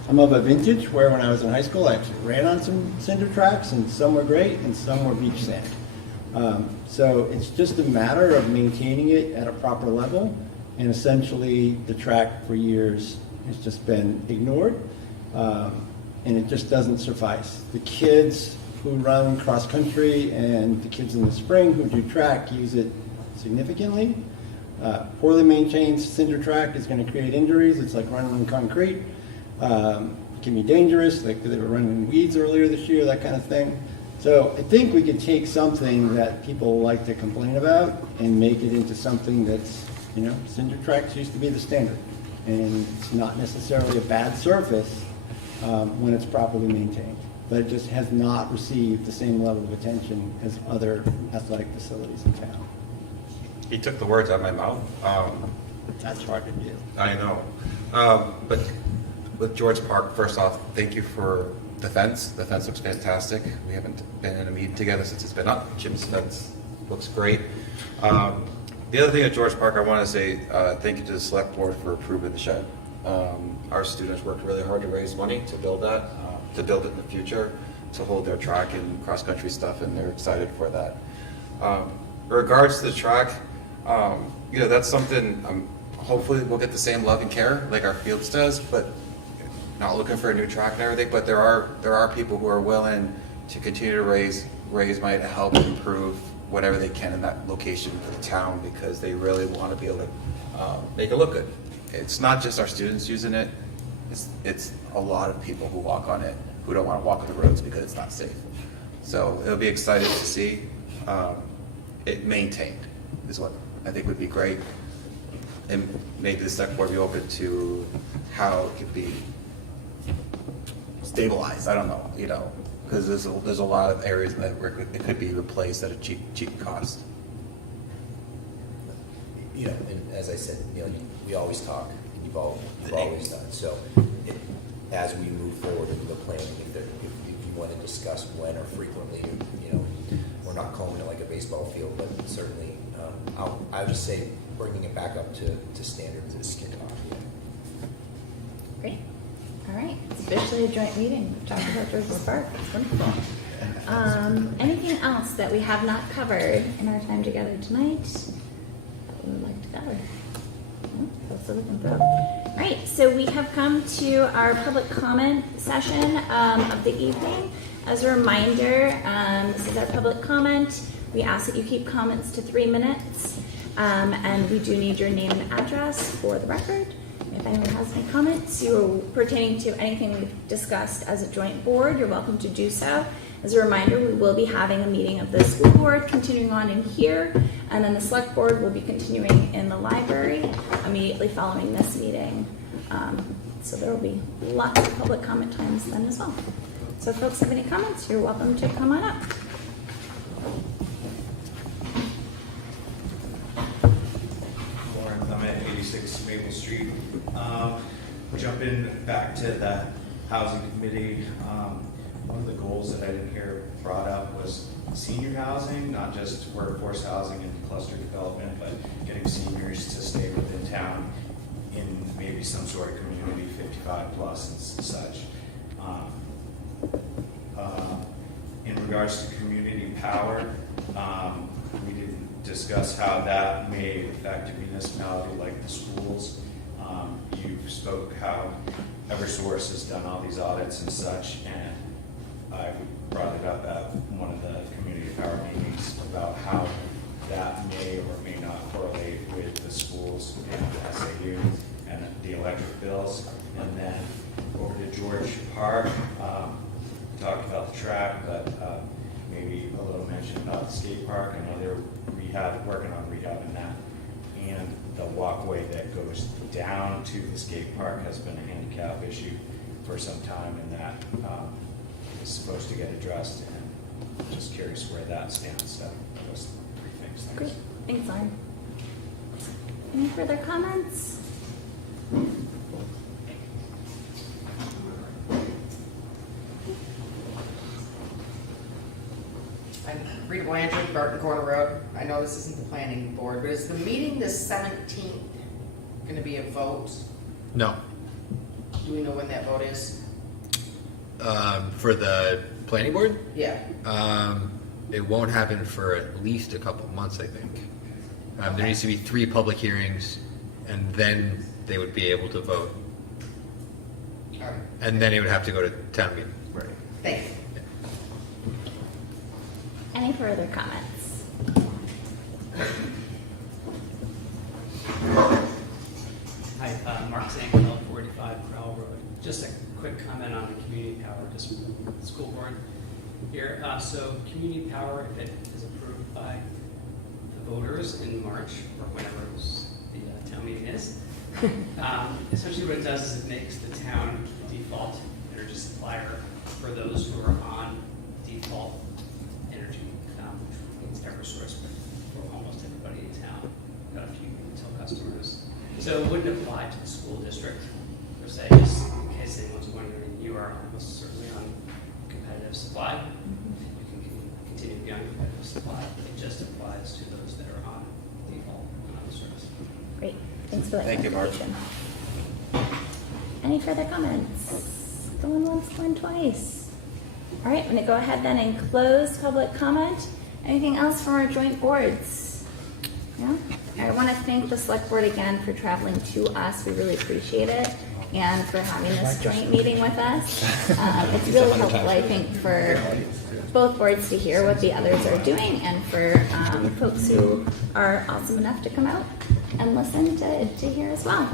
I'm of a vintage where when I was in high school, I actually ran on some cinder tracks, and some were great and some were beach sand. So it's just a matter of maintaining it at a proper level, and essentially the track for years has just been ignored, and it just doesn't suffice. The kids who run cross country and the kids in the spring who do track use it significantly. Poorly maintained cinder track is going to create injuries. It's like running on concrete. It can be dangerous, like they were running in weeds earlier this year, that kind of thing. So I think we could take something that people like to complain about and make it into something that's, you know, cinder tracks used to be the standard. And it's not necessarily a bad surface when it's properly maintained. But it just has not received the same level of attention as other athletic facilities in town. He took the words out of my mouth. That's hard to do. I know. But with George Park, first off, thank you for the fence. The fence looks fantastic. We haven't been in a meeting together since it's been up. Jim's fence looks great. The other thing at George Park, I want to say thank you to the select board for approving the shed. Our students worked really hard to raise money to build that, to build it in the future, to hold their track and cross-country stuff, and they're excited for that. In regards to the track, you know, that's something hopefully we'll get the same love and care like our fields does, but not looking for a new track and everything. But there are people who are willing to continue to raise money to help improve whatever they can in that location for the town, because they really want to be able to make it look good. It's not just our students using it, it's a lot of people who walk on it who don't want to walk on the roads because it's not safe. So it'll be exciting to see it maintained is what I think would be great. And maybe the select board be open to how it could be stabilized. I don't know, you know, because there's a lot of areas that where it could be replaced at a cheap cost. You know, and as I said, you know, we always talk, and you've always done. So as we move forward into the planning, if you want to discuss when or frequently, you know, we're not calling it like a baseball field, but certainly, I would just say bringing it back up to standards is kickoff. Great. All right. It's officially a joint meeting. We've talked about George's Park. It's wonderful. Anything else that we have not covered in our time together tonight that we would like to cover? So we can go. All right. So we have come to our public comment session of the evening. As a reminder, this is our public comment. We ask that you keep comments to 3 minutes, and we do need your name and address for the record. If anyone has any comments pertaining to anything we've discussed as a joint board, you're welcome to do so. As a reminder, we will be having a meeting of the school board continuing on in here, and then the select board will be continuing in the library immediately following this meeting. So there will be lots of public comment times then as well. So if folks have any comments, you're welcome to come on up. I'm at 86 Maple Street. Jumping back to the housing committee, one of the goals that I didn't hear brought up was senior housing, not just workforce housing and cluster development, but getting seniors to stay within town in maybe some sort of community, 55 plus and such. In regards to community power, we didn't discuss how that may affect a municipality like the schools. You spoke how Eversource has done all these audits and such, and I brought it up at one of the community power meetings about how that may or may not correlate with the schools and the SAU and the electric bills. And then over to George Park, talked about the track, but maybe a little mention about the skate park. I know they're working on rehabbing that. And the walkway that goes down to the skate park has been a handicap issue for some time, and that is supposed to get addressed. And just curious where that stands. So those three things. Thanks. Great. Thanks, Lauren. Any further comments? I'm Rita Blanchard, Barton Corner Road. I know this isn't the planning board, but is the meeting the 17th going to be a vote? No. Do we know when that vote is? For the planning board, Yeah. it won't happen for at least a couple months, I think. There needs to be 3 public hearings, and then they would be able to vote. All right. And then it would have to go to town meeting. Right. Thank you. Any further comments? Hi, Mark Zankel, 45 Crowell Road. Just a quick comment on the community power, just from the school board here. So community power, if it is approved by the voters in March or whenever the town meeting is, essentially what it does is it makes the town default energy supplier for those who are on default energy, which means Eversource, but for almost everybody in town. Got a few retail customers. So it wouldn't apply to the school district per se, just in case anyone's wondering. You are almost certainly on competitive supply. You can continue to be on competitive supply. It just applies to those that are on default on the service. Great. Thanks for that Thank you, Mark. clarification. Any further comments? Going once, going twice. All right, I'm going to go ahead then and close public comment. Anything else from our joint boards? Yeah? I want to thank the select board again for traveling to us. We really appreciate it. And for having this joint meeting with us. It's really helpful, I think, for both boards to hear what the others are doing, and for folks who are awesome enough to come out and listen to hear as well.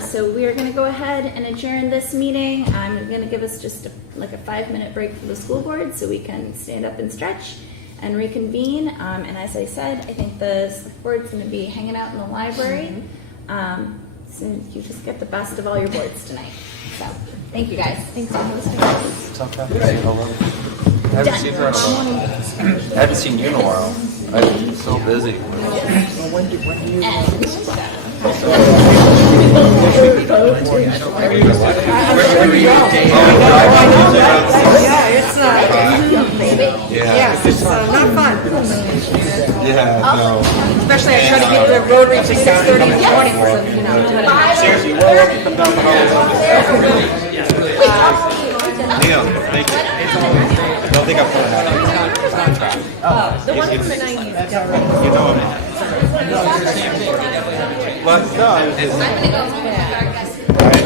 So we are going to go ahead and adjourn this meeting. I'm going to give us just like a 5-minute break for the school board so we can stand up and stretch and reconvene. And as I said, I think the select board's going to be hanging out in the library. So you just get the best of all your boards tonight. So thank you guys. Thanks for hosting us. I haven't seen her in a while. I haven't seen you in a while. I've been so busy. It's not fun. Yeah, no. Especially I try to get the Rotary to 6:30 in the morning, so, you know, doing it. Seriously, you're welcome to come down the hall. Neil, thank you. I don't think I've heard that. The one from the 90s. You know him. But no, I was just,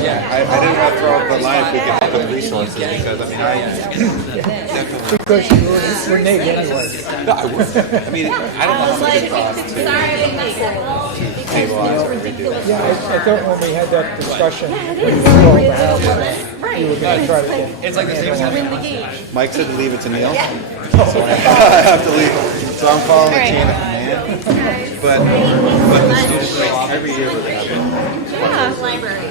yeah, I didn't want to throw up the line if we could help with resources, because I mean, definitely. Because you're Nate anyway. No, I would. I mean, I don't know how much it costs. Yeah, I thought when we had that discussion, when you called the house, you were going to try to get. It's like the same as Mike said to leave it to Neil. So I have to leave. So I'm following the chain of command. But the students, like, every year we're having. Library.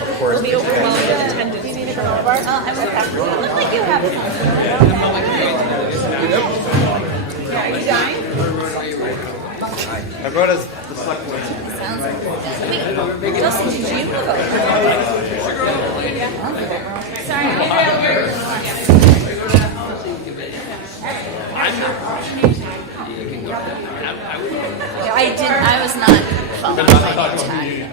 Of course. Be overwhelmed with attendance. You need to go over. I would have. Look like you have Yeah, are you dying? I brought us the select board. Sounds like it. Justin, did you go? Sorry. I didn't. I was not following my tag.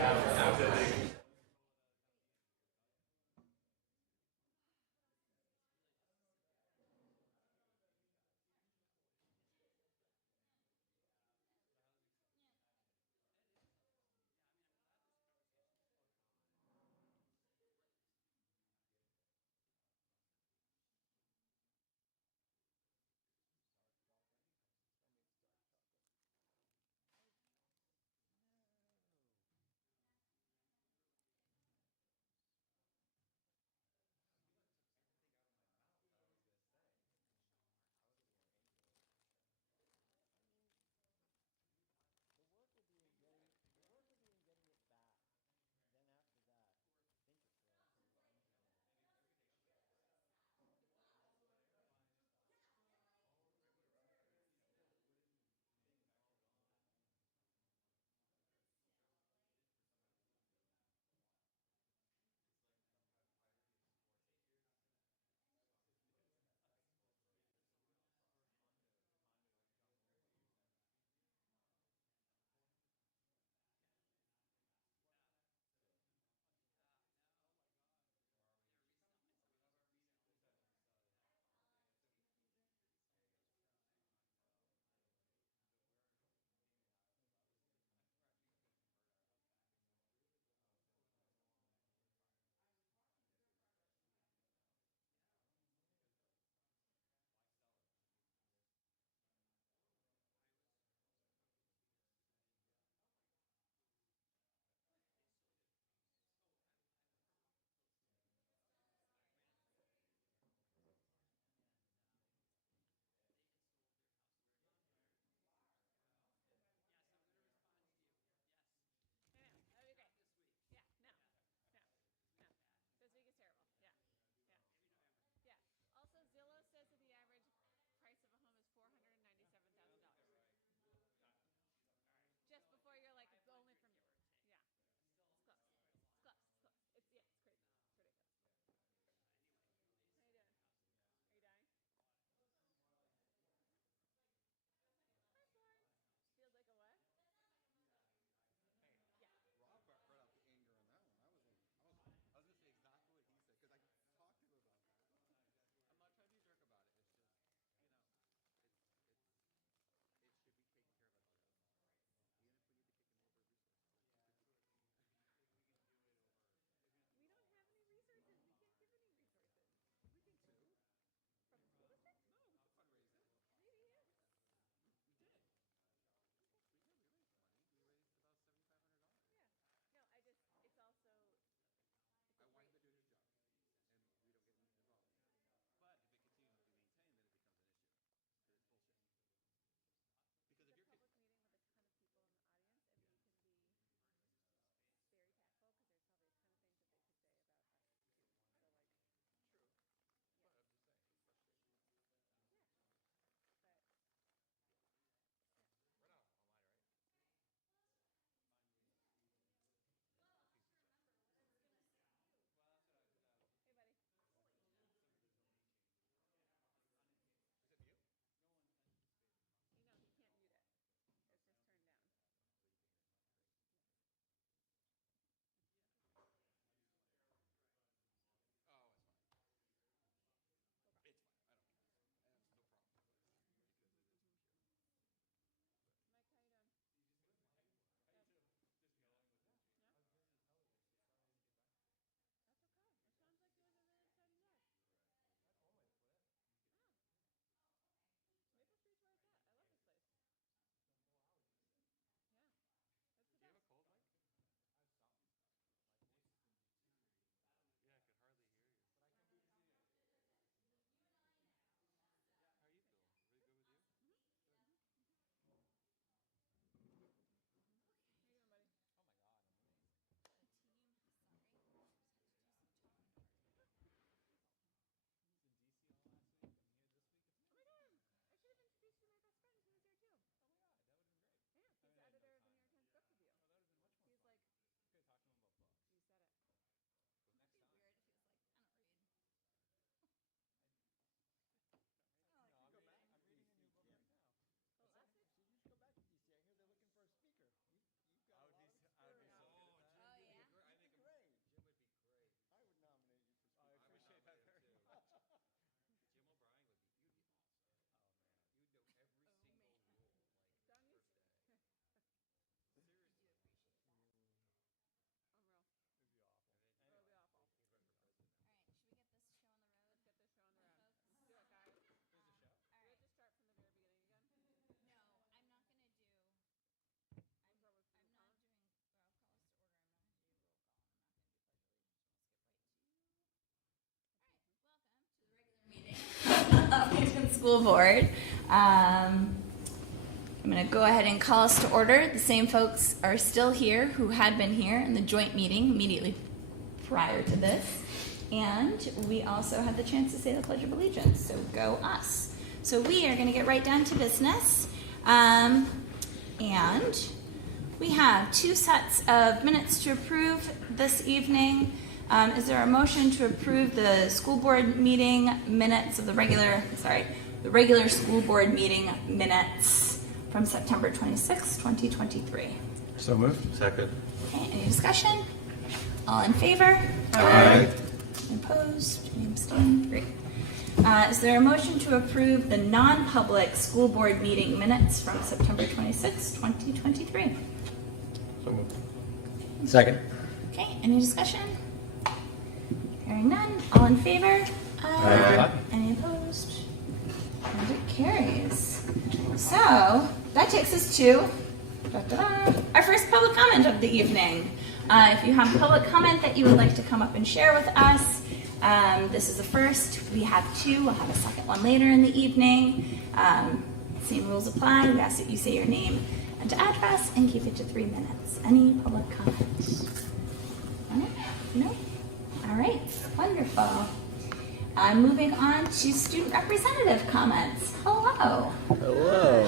School Board. I'm going to go ahead and call us to order. The same folks are still here who had been here in the joint meeting immediately prior to this. And we also had the chance to say the Pledge of Allegiance, so go us. So we are going to get right down to business. And we have 2 sets of minutes to approve this evening. Is there a motion to approve the school board meeting minutes of the regular school board meeting minutes from September 26, 2023? So moved. Second. Okay, any discussion? All in favor? Aye. Opposed? Any abstained? Great. Is there a motion to approve the non-public school board meeting minutes from September 26, 2023? So moved. Second. Okay, any discussion? Hearing none. All in favor? Aye. Any opposed? And it carries. So that takes us to our first public comment of the evening. If you have public comment that you would like to come up and share with us, this is the first. We have 2. We'll have a second one later in the evening. Same rules apply. We ask that you say your name and address and keep it to 3 minutes. Any public comments? No? All right, wonderful. Moving on to student representative comments. Hello. Hello.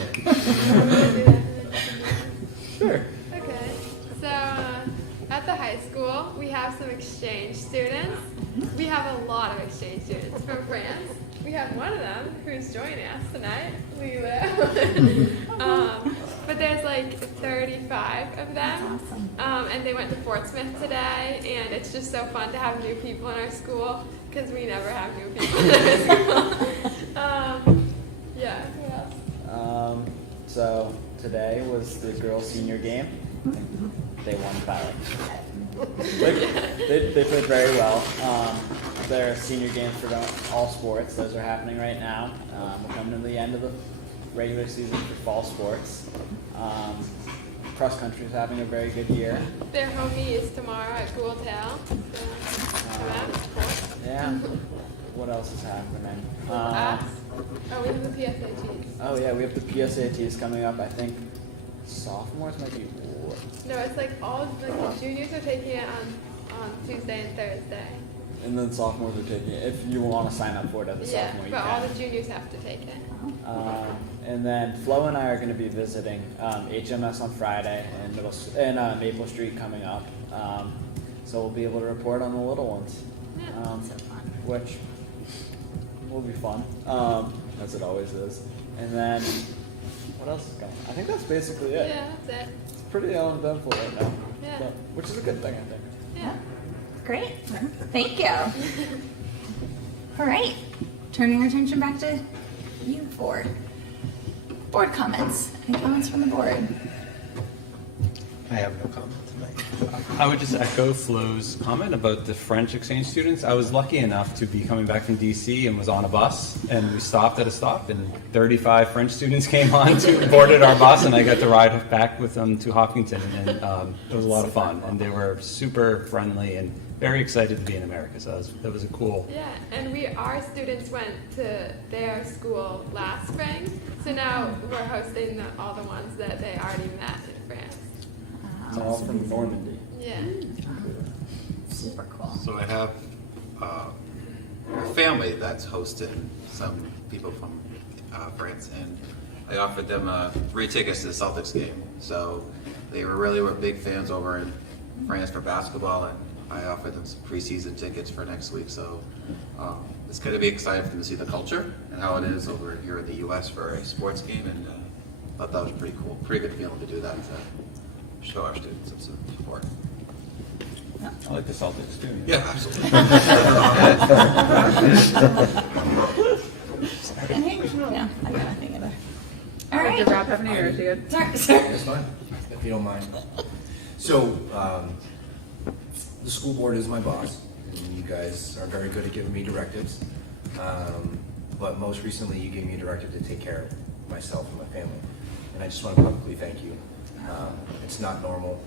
Sure. Okay, so at the high school, we have some exchange students. We have a lot of exchange students from France. We have one of them who's joining us tonight, Lila. But there's like 35 of them. And they went to Portsmouth today, and it's just so fun to have new people in our school because we never have new people in our school. Yeah, who else? So today was the girls' senior game. They won by they played very well. Their senior games for all sports, those are happening right now. We're coming to the end of the regular season for fall sports. Cross country is having a very good year. Their homie is tomorrow at Ghoultail. Yeah. What else is happening? Us? Oh, we have the PSATs. Oh yeah, we have the PSATs coming up. I think sophomores might be. No, it's like all the juniors are taking it on Tuesday and Thursday. And then sophomores are taking it. If you want to sign up for it as a sophomore, you but can. all the juniors have to take it. And then Flo and I are going to be visiting HMS on Friday and Maple Street coming up. So we'll be able to report on the little ones, which will be fun, as it always is. And then what else is going on? I think that's basically it. Yeah, that's it. It's pretty uneventful right now, Yeah. but, which is a good thing, I think. Yeah. Great. Thank you. All right. Turning our attention back to you, board. Board comments. Any comments from the board? I have no comment tonight. I would just echo Flo's comment about the French exchange students. I was lucky enough to be coming back from DC and was on a bus, and we stopped at a stop, and 35 French students came on to boarded our bus, and I got to ride back with them to Hopkinton, and it was a lot of fun, and they were super friendly and very excited to be in America. So that was a cool. Yeah, and our students went to their school last spring, so now we're hosting all the ones that they already met in France. It's all from Normandy. Yeah. Super cool. So I have a family that's hosting some people from France, and I offered them free tickets to the Celtics game. So they were big fans over in France for basketball, and I offered them some preseason tickets for next week. So it's going to be exciting for them to see the culture and how it is over here in the U.S. for a sports game, and I thought that was pretty cool, pretty good feeling to do that, to show our students some support. I like the Celtics too. Yeah, absolutely. No, I got nothing either. All Did right. your Rob have any, or is he good? Sorry. That's fine, if you don't mind. So, the school board is my boss, and you guys are very good at giving me directives. But most recently, you gave me a directive to take care of myself and my family. And I just want to publicly thank you. It's not normal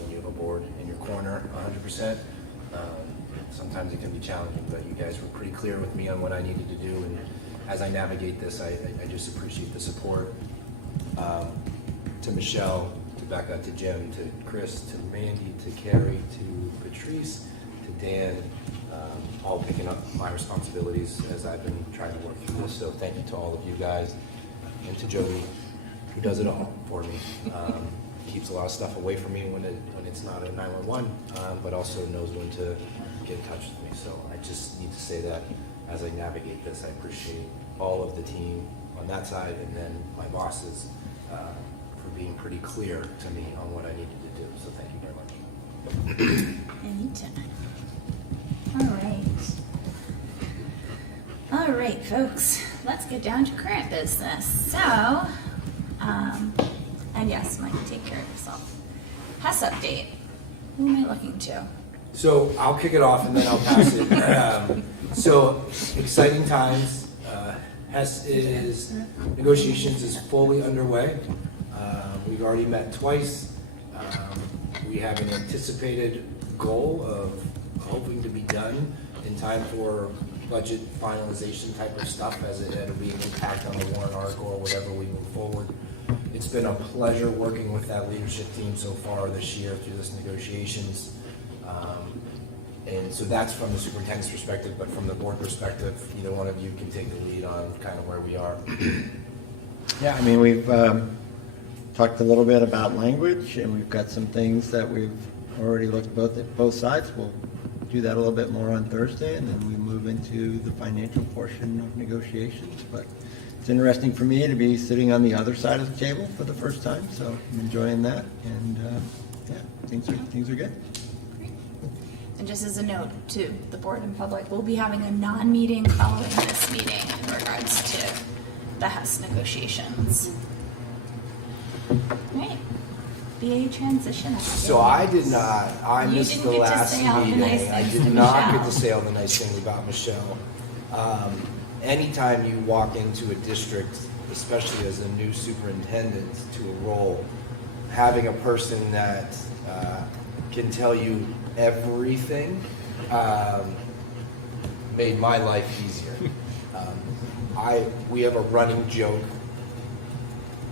when you have a board in your corner 100%. Sometimes it can be challenging, but you guys were pretty clear with me on what I needed to do, and as I navigate this, I just appreciate the support. To Michelle, to Becca, to Jim, to Chris, to Mandy, to Carrie, to Patrice, to Dan, all picking up my responsibilities as I've been trying to work through this. So thank you to all of you guys, and to Jody, who does it all for me. Keeps a lot of stuff away from me when it's not a 911, but also knows when to get in touch with me. So I just need to say that as I navigate this, I appreciate all of the team on that side, and then my bosses for being pretty clear to me on what I needed to do. So thank you very much. Anytime. All right, folks, let's get down to current business. So, and yes, Mike, take care of yourself. HES update. Who am I looking to? So I'll kick it off and then I'll pass it. So exciting times. HES negotiations is fully underway. We've already met twice. We have an anticipated goal of hoping to be done in time for budget finalization type of stuff as it'll be an impact on the warrant article or whatever we move forward. It's been a pleasure working with that leadership team so far this year through this negotiations. And so that's from the superintendent's perspective, but from the board perspective, either one of you can take the lead on kind of where we are. Yeah, I mean, we've talked a little bit about language, and we've got some things that we've already looked at both sides. We'll do that a little bit more on Thursday, and then we move into the financial portion of negotiations. But it's interesting for me to be sitting on the other side of the table for the first time, so I'm enjoying that, and yeah, things are good. And just as a note to the board and public, we'll be having a non-meeting following this meeting in regards to the HES negotiations. All right. BA transition update. So I did not, I You missed didn't the get to last say all the meeting. nice I things did to not Michelle. get to say all the nice things about Michelle. Anytime you walk into a district, especially as a new superintendent to a role, having a person that can tell you everything made my life easier. We have a running joke,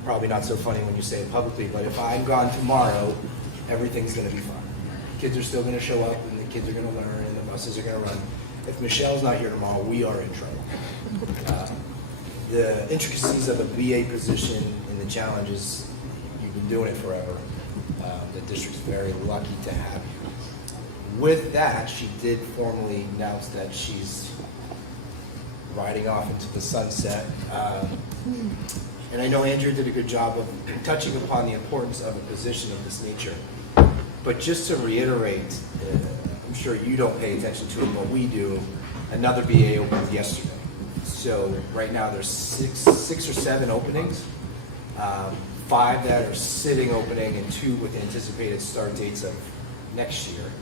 probably not so funny when you say it publicly, but if I'm gone tomorrow, everything's going to be fine. Kids are still going to show up, and the kids are going to learn, and the buses are going to run. If Michelle's not here tomorrow, we are in trouble. The intricacies of a BA position and the challenges, you've been doing it forever. The district's very lucky to have you. With that, she did formally announce that she's riding off into the sunset. And I know Andrew did a good job of touching upon the importance of a position of this nature. But just to reiterate, I'm sure you don't pay attention to it, but we do. Another BA opened yesterday. So right now there's six or seven openings, 5 that are sitting opening and 2 with anticipated start dates of next year.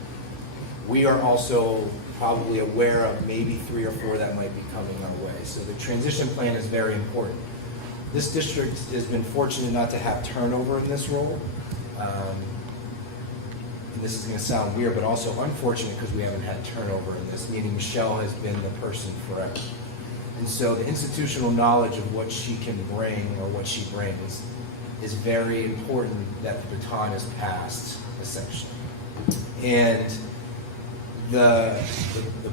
We are also probably aware of maybe 3 or 4 that might be coming our way. So the transition plan is very important. This district has been fortunate not to have turnover in this role. And this is going to sound weird, but also unfortunate because we haven't had turnover in this, meaning Michelle has been the person forever. And so the institutional knowledge of what she can bring or what she brings is very important that the baton is passed, essentially. And the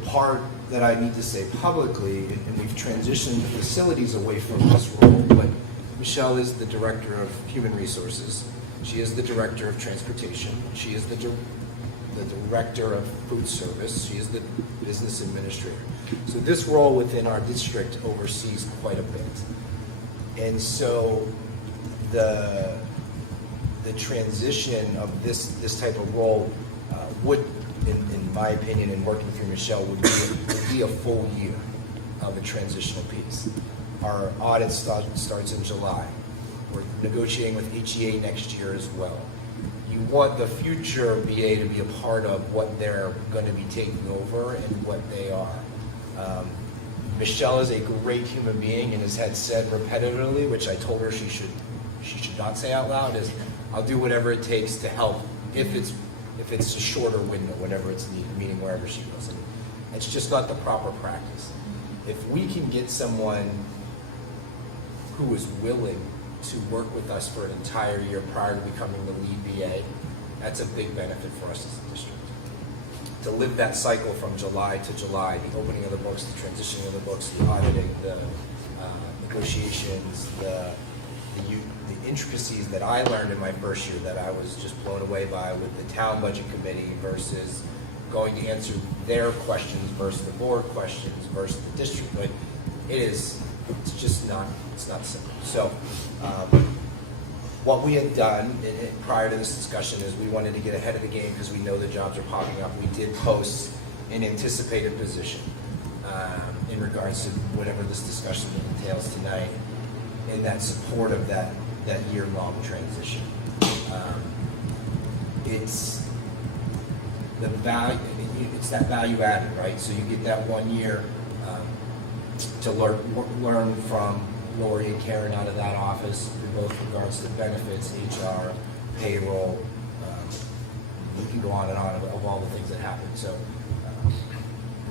part that I need to say publicly, and we've transitioned the facilities away from this role, but Michelle is the Director of Human Resources. She is the Director of Transportation. She is the Director of Food Service. She is the Business Administrator. So this role within our district oversees quite a bit. And so the transition of this type of role would, in my opinion, in working through Michelle, would be a full year of a transitional piece. Our audit starts in July. We're negotiating with HEA next year as well. You want the future BA to be a part of what they're going to be taking over and what they are. Michelle is a great human being and has had said repetitively, which I told her she should not say out loud, is I'll do whatever it takes to help if it's a shorter window, whenever it's needed, meaning wherever she goes. And it's just not the proper practice. if we can get someone who is willing to work with us for an entire year prior to becoming the lead BA, that's a big benefit for us as a district. To live that cycle from July to July, the opening of the books, the transitioning of the books, the auditing, the negotiations, the intricacies that I learned in my first year that I was just blown away by with the town budget committee versus going to answer their questions versus the board questions versus the district. Like, it's just not, it's not simple. So what we had done prior to this discussion is we wanted to get ahead of the game because we know the jobs are popping up. We did post an anticipated position in regards to whatever this discussion entails tonight, in that support of that year-long transition. It's the value. It's that value added, right? So you get that 1 year to learn from Lori and Karen out of that office in both regards to benefits, HR, payroll. We can go on and on of all the things that happen. So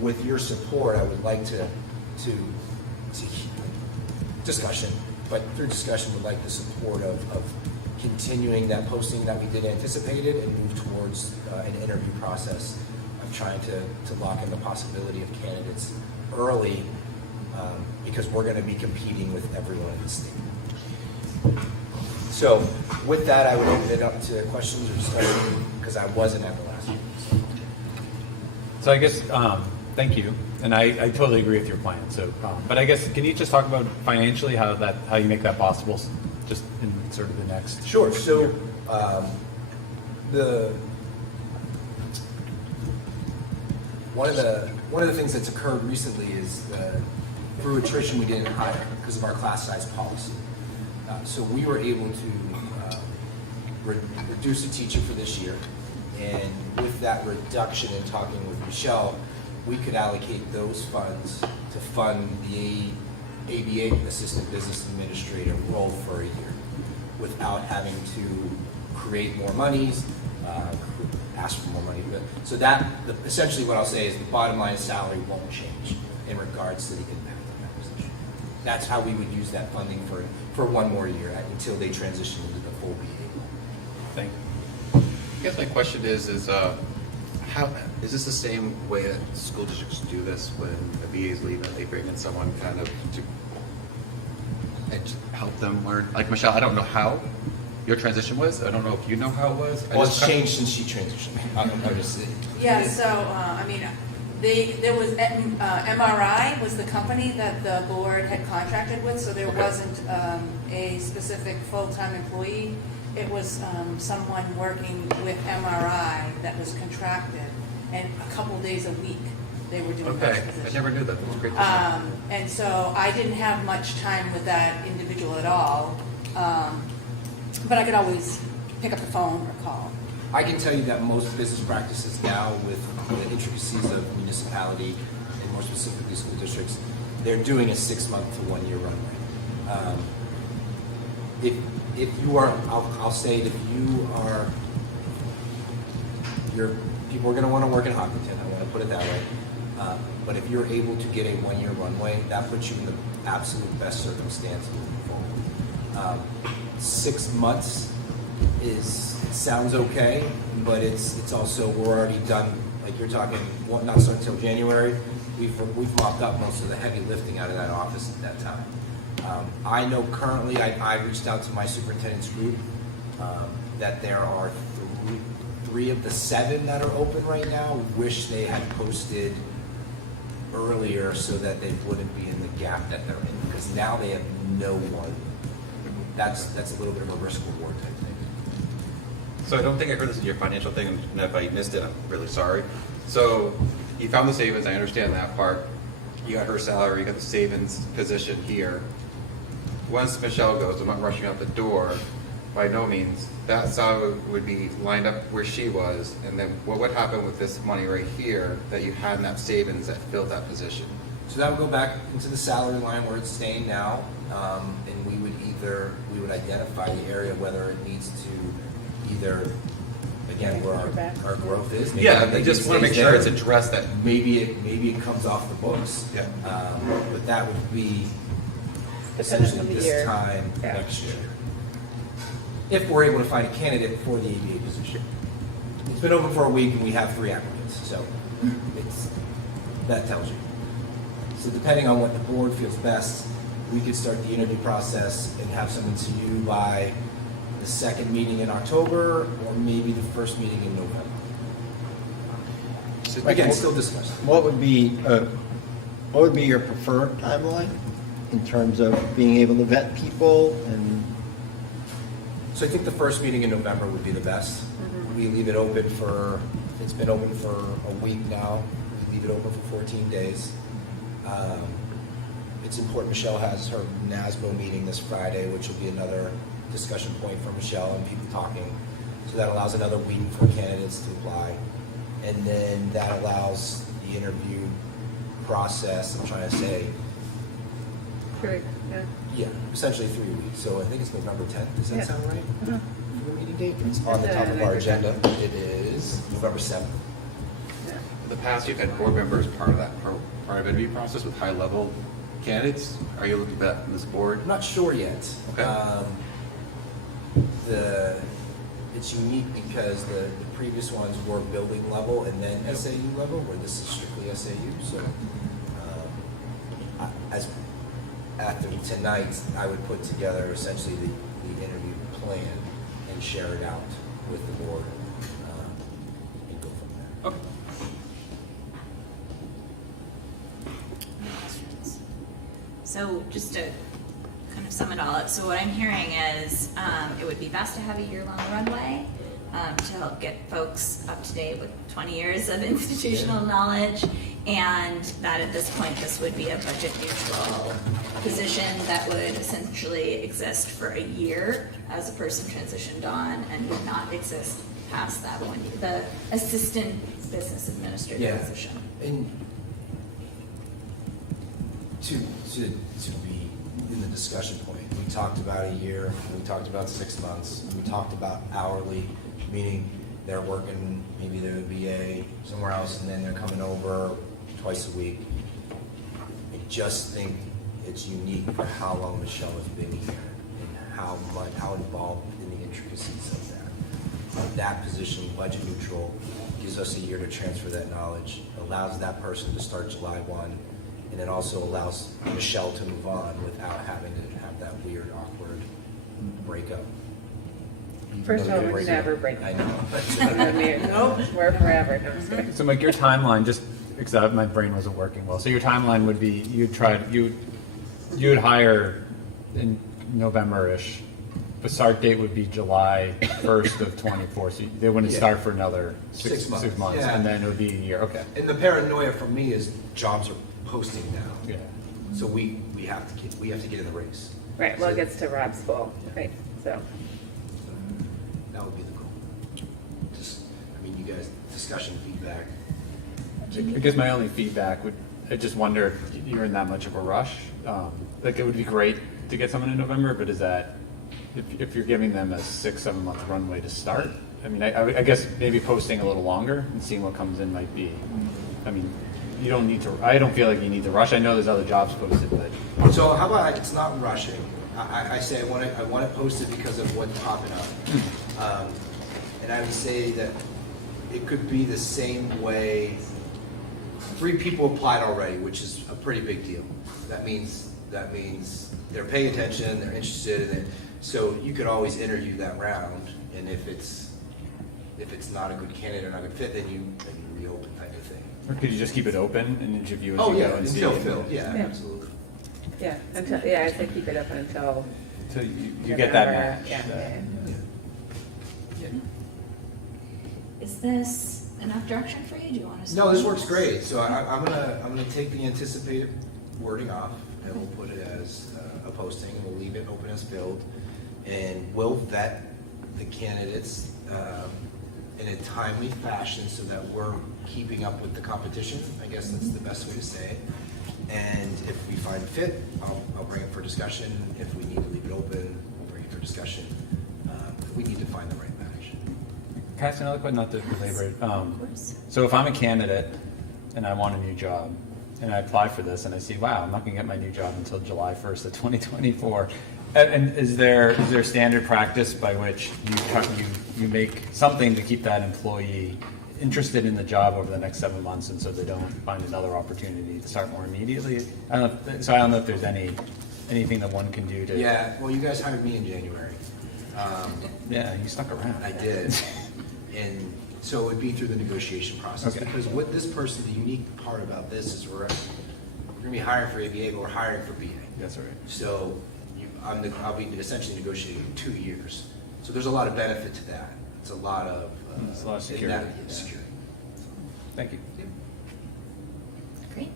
with your support, I would like to discussion, but through discussion would like the support of continuing that posting that we did anticipated and move towards an interview process of trying to lock in the possibility of candidates early, because we're going to be competing with everyone in the state. So with that, I would open it up to questions or discussion, because I wasn't at the last meeting. So I guess, thank you, and I totally agree with your plan. So, but I guess, can you just talk about financially how you make that possible, just in sort of the next? Sure. So one of the things that's occurred recently is through attrition we didn't hire because of our class size policy. So we were able to reduce a teacher for this year, and with that reduction in talking with Michelle, we could allocate those funds to fund the ABA, Assistant Business Administrator, role for a year without having to create more monies, ask for more money. So that, essentially what I'll say is the bottom line salary won't change in regards to the impact of that position. That's how we would use that funding for 1 more year until they transition into the full BA. Thank you. I guess my question is how is this the same way that school districts do this when a BA is leaving? They bring in someone kind of to help them learn. Like Michelle, I don't know how your transition was. I don't know if you know how it was. Well, it's changed since she transitioned. Yeah, so, I mean, there was, MRI was the company that the board had contracted with, so there wasn't a specific full-time employee. It was someone working with MRI that was contracted, and a couple days a week they were doing those positions. I never knew that. That's great to know. And so I didn't have much time with that individual at all, but I could always pick up the phone or call. I can tell you that most business practices now, with the intricacies of municipality and more specifically school districts, they're doing a 6-month to 1 year runway. If you are, I'll say that people are going to want to work in Hopkinton. I want to put it that way. But if you're able to get a 1 year runway, that puts you in the absolute best circumstance moving forward. 6 months sounds okay, but it's also, we're already done. Like you're talking, not starting until January. We've mopped up most of the heavy lifting out of that office at that time. I know currently, I reached out to my superintendent's group that there are three of the 7 that are open right now. Wish they had posted earlier so that they wouldn't be in the gap that they're in, because now they have no one. That's a little bit of a risk reward type thing. So I don't think I heard this in your financial thing, and if I missed it, I'm really sorry. So you found the savings, I understand that part. You got her salary, you got the savings position here. Once Michelle goes, I'm not rushing out the door, by no means, that salary would be lined up where she was, and then what would happen with this money right here that you had in that savings that filled that position? So that would go back into the salary line where it's staying now, and we would identify the area, whether it needs to either again, where our growth is. Maybe Yeah, I maybe just it wanna stays make sure there. it's addressed that. Maybe it comes off the books. Yeah. But that would be Depending essentially on the this year. time Yeah. next year. If we're able to find a candidate for the ABA position. It's been open for a week and we have 3 applicants, so that tells you. So depending on what the board feels best, we could start the interview process and have someone to you by the 2nd meeting in October or maybe the 1st meeting in November. Again, still discussing. What would be your preferred timeline in terms of being able to vet people and? So I think the 1st meeting in November would be the best. We leave it open it's been open for a week now. We leave it open for 14 days. It's important Michelle has her NASBO meeting this Friday, which will be another discussion point for Michelle and people talking. So that allows another week for candidates to apply. And then that allows the interview process, I'm trying to say, yeah, essentially 3 weeks. So I think it's November 10th. Does that sound right? For the meeting date? It's on the top of our agenda. It is November 7th. In the past, you've had board members part of that part of interview process with high-level candidates. Are you looking at that in this board? I'm not sure yet. Okay. It's unique because the previous ones were building level and then SAU level, where this is strictly SAU. So after tonight, I would put together essentially the interview plan and share it out with the board and go from there. Okay. So just to kind of sum it all up, so what I'm hearing is it would be best to have a year-long runway to help get folks up to date with 20 years of institutional knowledge, and that at this point this would be a budget neutral position that would essentially exist for a year as a person transitioned on and would not exist past that one year, the assistant business administrator position. And to be in the discussion point, we talked about a year, we talked about 6 months, we talked about hourly, meaning they're working maybe their VA somewhere else and then they're coming over twice a week. I just think it's unique for how long Michelle has been here and how involved in the intricacies of that. That position, budget neutral, gives us a year to transfer that knowledge, allows that person to start July 1, and it also allows Michelle to move on without having to have that weird, awkward breakup. First of all, we're never breaking I know. Nope, we're forever. No, I'm just kidding. So Mike, your timeline, just because my brain wasn't working well, so your timeline would be you would hire in November-ish. The start date would be July 1st of 24, so they wouldn't start for another six months, Yeah. and then it would be a year. Okay. And the paranoia for me is jobs are posting now. Yeah. So we have to get in the race. Right, well, it gets to Rob's goal, right, so. That would be the goal. You guys, discussion, feedback. I guess my only feedback would, I just wonder if you're in that much of a rush. Like it would be great to get someone in November, but is that, if you're giving them a 6-7 month runway to start, I mean, I guess maybe posting a little longer and seeing what comes in might be, I mean, you don't need to, I don't feel like you need to rush. I know there's other jobs posted, but. So how about it's not rushing? I say I want it posted because of what's popping up. And I would say that it could be the same way. 3 people applied already, which is a pretty big deal. That means they're paying attention, they're interested in it. So you could always interview that round, and if it's not a good candidate or not a good fit, then you reopen type of thing. Or could you just keep it open and interview as Oh you yeah, go and see? until filled. Yeah, Yeah. absolutely. Yeah, I'd say keep it open until. So you get that match. Yeah. Is this enough direction for you? Do you want to? No, this works great. So I'm gonna take the anticipated wording off, and we'll put it as a posting, and we'll leave it open as filled, and we'll vet the candidates in a timely fashion so that we're keeping up with the competition. I guess that's the best way to say it. And if we find fit, I'll bring it for discussion. If we need to leave it open, we'll bring it for discussion. We need to find the right match. I ask another question, not to belabor it? So if I'm a candidate and I want a new job, and I apply for this, and I see, wow, I'm not going to get my new job until July 1st of 2024. And is there standard practice by which you make something to keep that employee interested in the job over the next 7 months, and so they don't find another opportunity to start more immediately? I don't know if there's anything that one can do to. Yeah, well, you guys hired me in January. Yeah, you stuck around. I did. And so it would be through the negotiation process. Okay. Because what this person, the unique part about this is we're going to be hiring for ABA, but we're hiring for BA. That's right. So I'll be essentially negotiating 2 years. So there's a lot of benefit to that. It's a lot of It's a lot of security. security. Thank you. Great.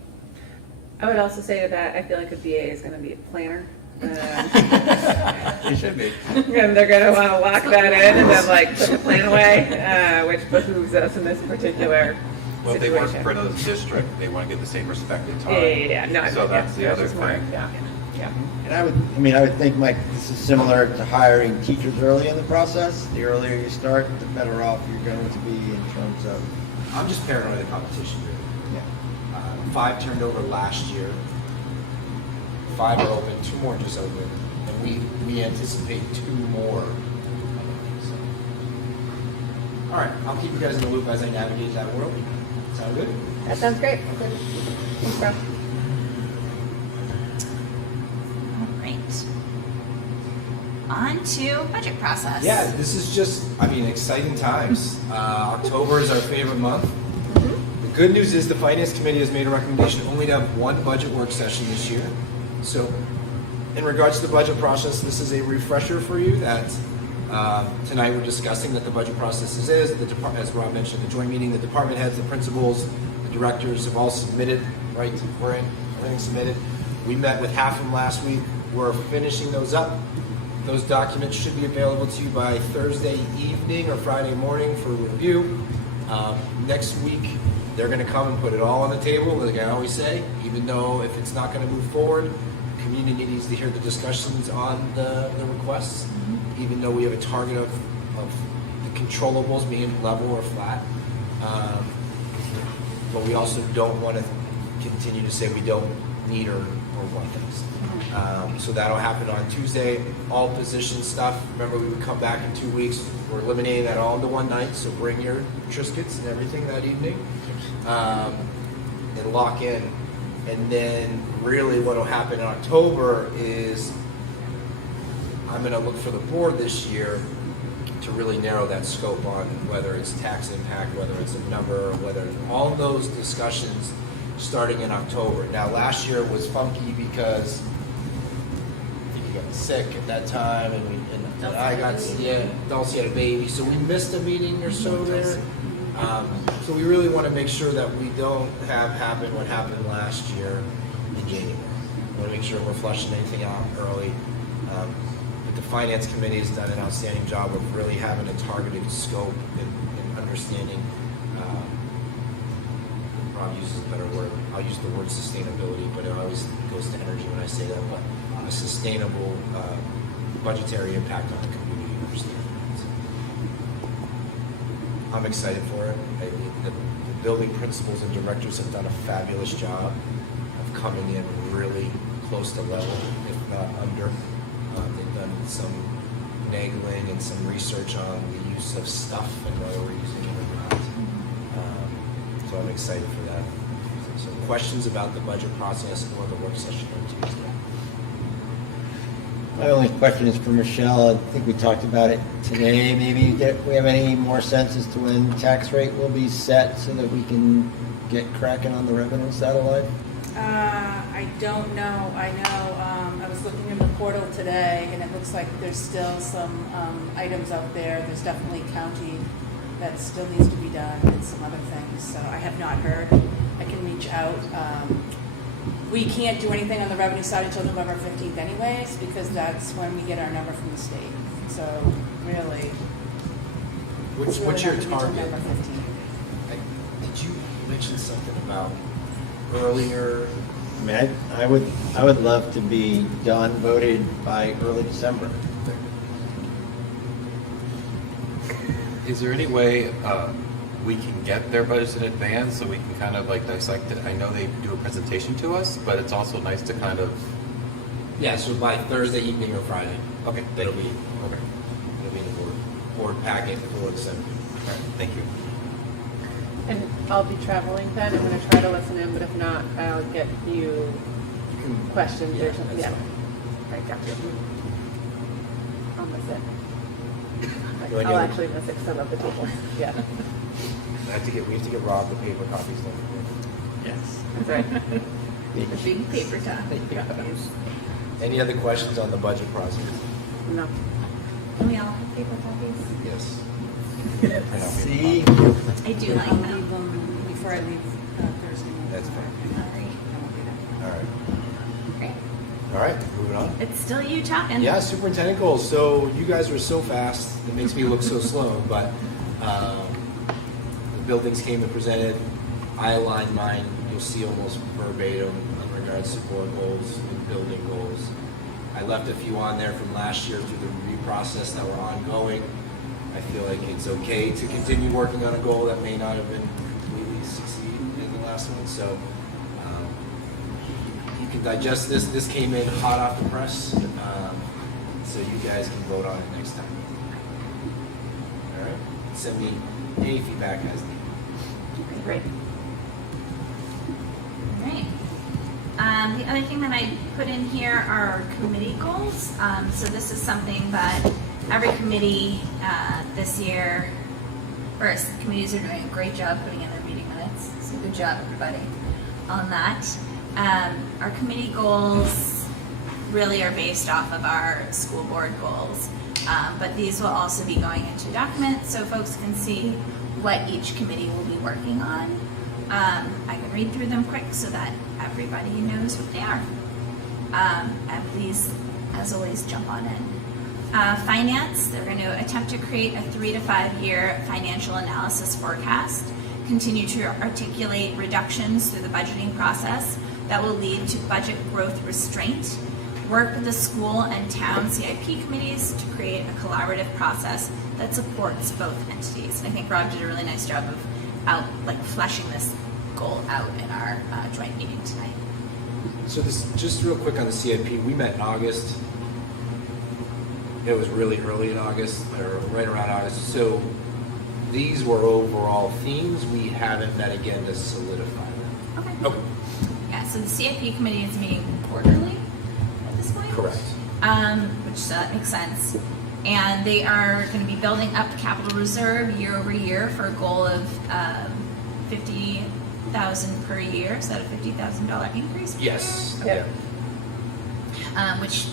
I would also say to that, I feel like a BA is going to be a planner. It should be. And they're going to want to lock that in and then like put the plan away, which behooves us in this particular Well, if they work situation. for another district, they want to get the same respect and time. Yeah. No, So that's the other thing. Yeah. And I would think, Mike, this is similar to hiring teachers early in the process. The earlier you start, the better off you're going to be in terms of. I'm just paranoid of the competition, really. Yeah. 5 turned over last year. 5 are open, 2 more just open, and we anticipate 2 more. So. All right, I'll keep you guys in the loop as I navigate that world. Sound good? That sounds great. Okay. Thanks, bro. All right. On to budget process. Yeah, this is just, exciting times. October is our favorite month. The good news is the Finance Committee has made a recommendation only to have 1 budget work session this year. So, in regards to the budget process, this is a refresher for you that tonight we're discussing that the budget process is, as Rob mentioned, the joint meeting, the department heads, the principals, the directors have all submitted, right? We're in, everything's submitted. We met with half of them last week. We're finishing those up. Those documents should be available to you by Thursday evening or Friday morning for review. Next week, they're going to come and put it all on the table, like I always say, even though if it's not going to move forward, the community needs to hear the discussions on the requests, even though we have a target of the controllables being level or flat. But we also don't want to continue to say we don't need or want things. So that'll happen on Tuesday. All position stuff, remember we would come back in 2 weeks. We're eliminating that all into one night, so bring your Triscuits and everything that evening and lock in. And then really what will happen in October is I'm going to look for the board this year to really narrow that scope on whether it's tax impact, whether it's a number, whether all of those discussions starting in October. Now last year was funky because I think you got sick at that time and I got, Dulcie had a baby, so we missed a meeting or so there. So we really want to make sure that we don't have happen what happened last year in January. We want to make sure we're flushing anything out early. But the Finance Committee has done an outstanding job of really having a targeted scope and understanding. Rob uses a better word. I'll use the word sustainability, but it always goes to energy when I say that. But a sustainable budgetary impact on the community. I'm excited for it. The building principals and directors have done a fabulous job of coming in really close to level, if not under. They've done some nagling and some research on the use of stuff and whether we're using it or not. So I'm excited for that. So questions about the budget process or the work session on Tuesday? My only question is for Michelle. I think we talked about it today. Maybe we have any more sense as to when tax rate will be set so that we can get cracking on the revenue satellite? I don't know. I know, I was looking in the portal today, and it looks like there's still some items out there. There's definitely county that still needs to be done and some other things. So I have not heard. I can reach out. We can't do anything on the revenue side until November 15th anyways, because that's when we get our number from the state. So really, What's really your not to be till target? November 15th. Did you mention something about earlier? I mean, I would love to be done, voted by early December. Is there any way we can get their budgets in advance so we can kind of like dissect it? I know they do a presentation to us, but it's also nice to kind of. Yeah, so by Thursday evening or Friday. Okay, It'll be in the board packet for the 17th. All right, thank you. And I'll be traveling then. I'm going to try to listen in, but if not, I'll get you questions or something. Yeah. Right, got you. I'll miss it. I'll actually miss it because I love the people. Yeah. We have to get Rob the paper copies done. Yes. That's right. The big paper copies. Any other questions on the budget process? No. Can we all have paper copies? Yes. See? I do like I'll them. leave them before I leave Thursday. That's fine. All right. All right. Great. All right, moving on. It's still you talking. Yeah, superintendent goals. So you guys were so fast, it makes me look so slow, but the buildings came and presented. I aligned mine, you'll see almost verbatim in regards to board goals and building goals. I left a few on there from last year through the review process that were ongoing. I feel like it's okay to continue working on a goal that may not have been completely succeed in the last one. So you can digest this. This came in hot off the press, so you guys can vote on it next time. All right. Send me any feedback as needed. Great. All right. The other thing that I put in here are committee goals. So this is something that every committee this year, first, committees are doing a great job putting in their meeting minutes. So good job, everybody, on that. Our committee goals really are based off of our school board goals. But these will also be going into documents so folks can see what each committee will be working on. I can read through them quick so that everybody knows what they are. And please, as always, jump on in. Finance, they're going to attempt to create a 3 to 5 year financial analysis forecast, continue to articulate reductions through the budgeting process that will lead to budget growth restraint, work with the school and town CIP committees to create a collaborative process that supports both entities. And I think Rob did a really nice job of fleshing this goal out in our joint meeting tonight. So this, just real quick on the CIP, we met in August. It was really early in August, or right around August. So these were overall themes. We haven't met again to solidify them. Okay. Okay. Yeah, so the CIP committee is meeting quarterly at this point. Correct. Which makes sense. And they are going to be building up capital reserve year over year for a goal of $50,000 per year. Is that a $50,000 increase? Yes. Okay. Which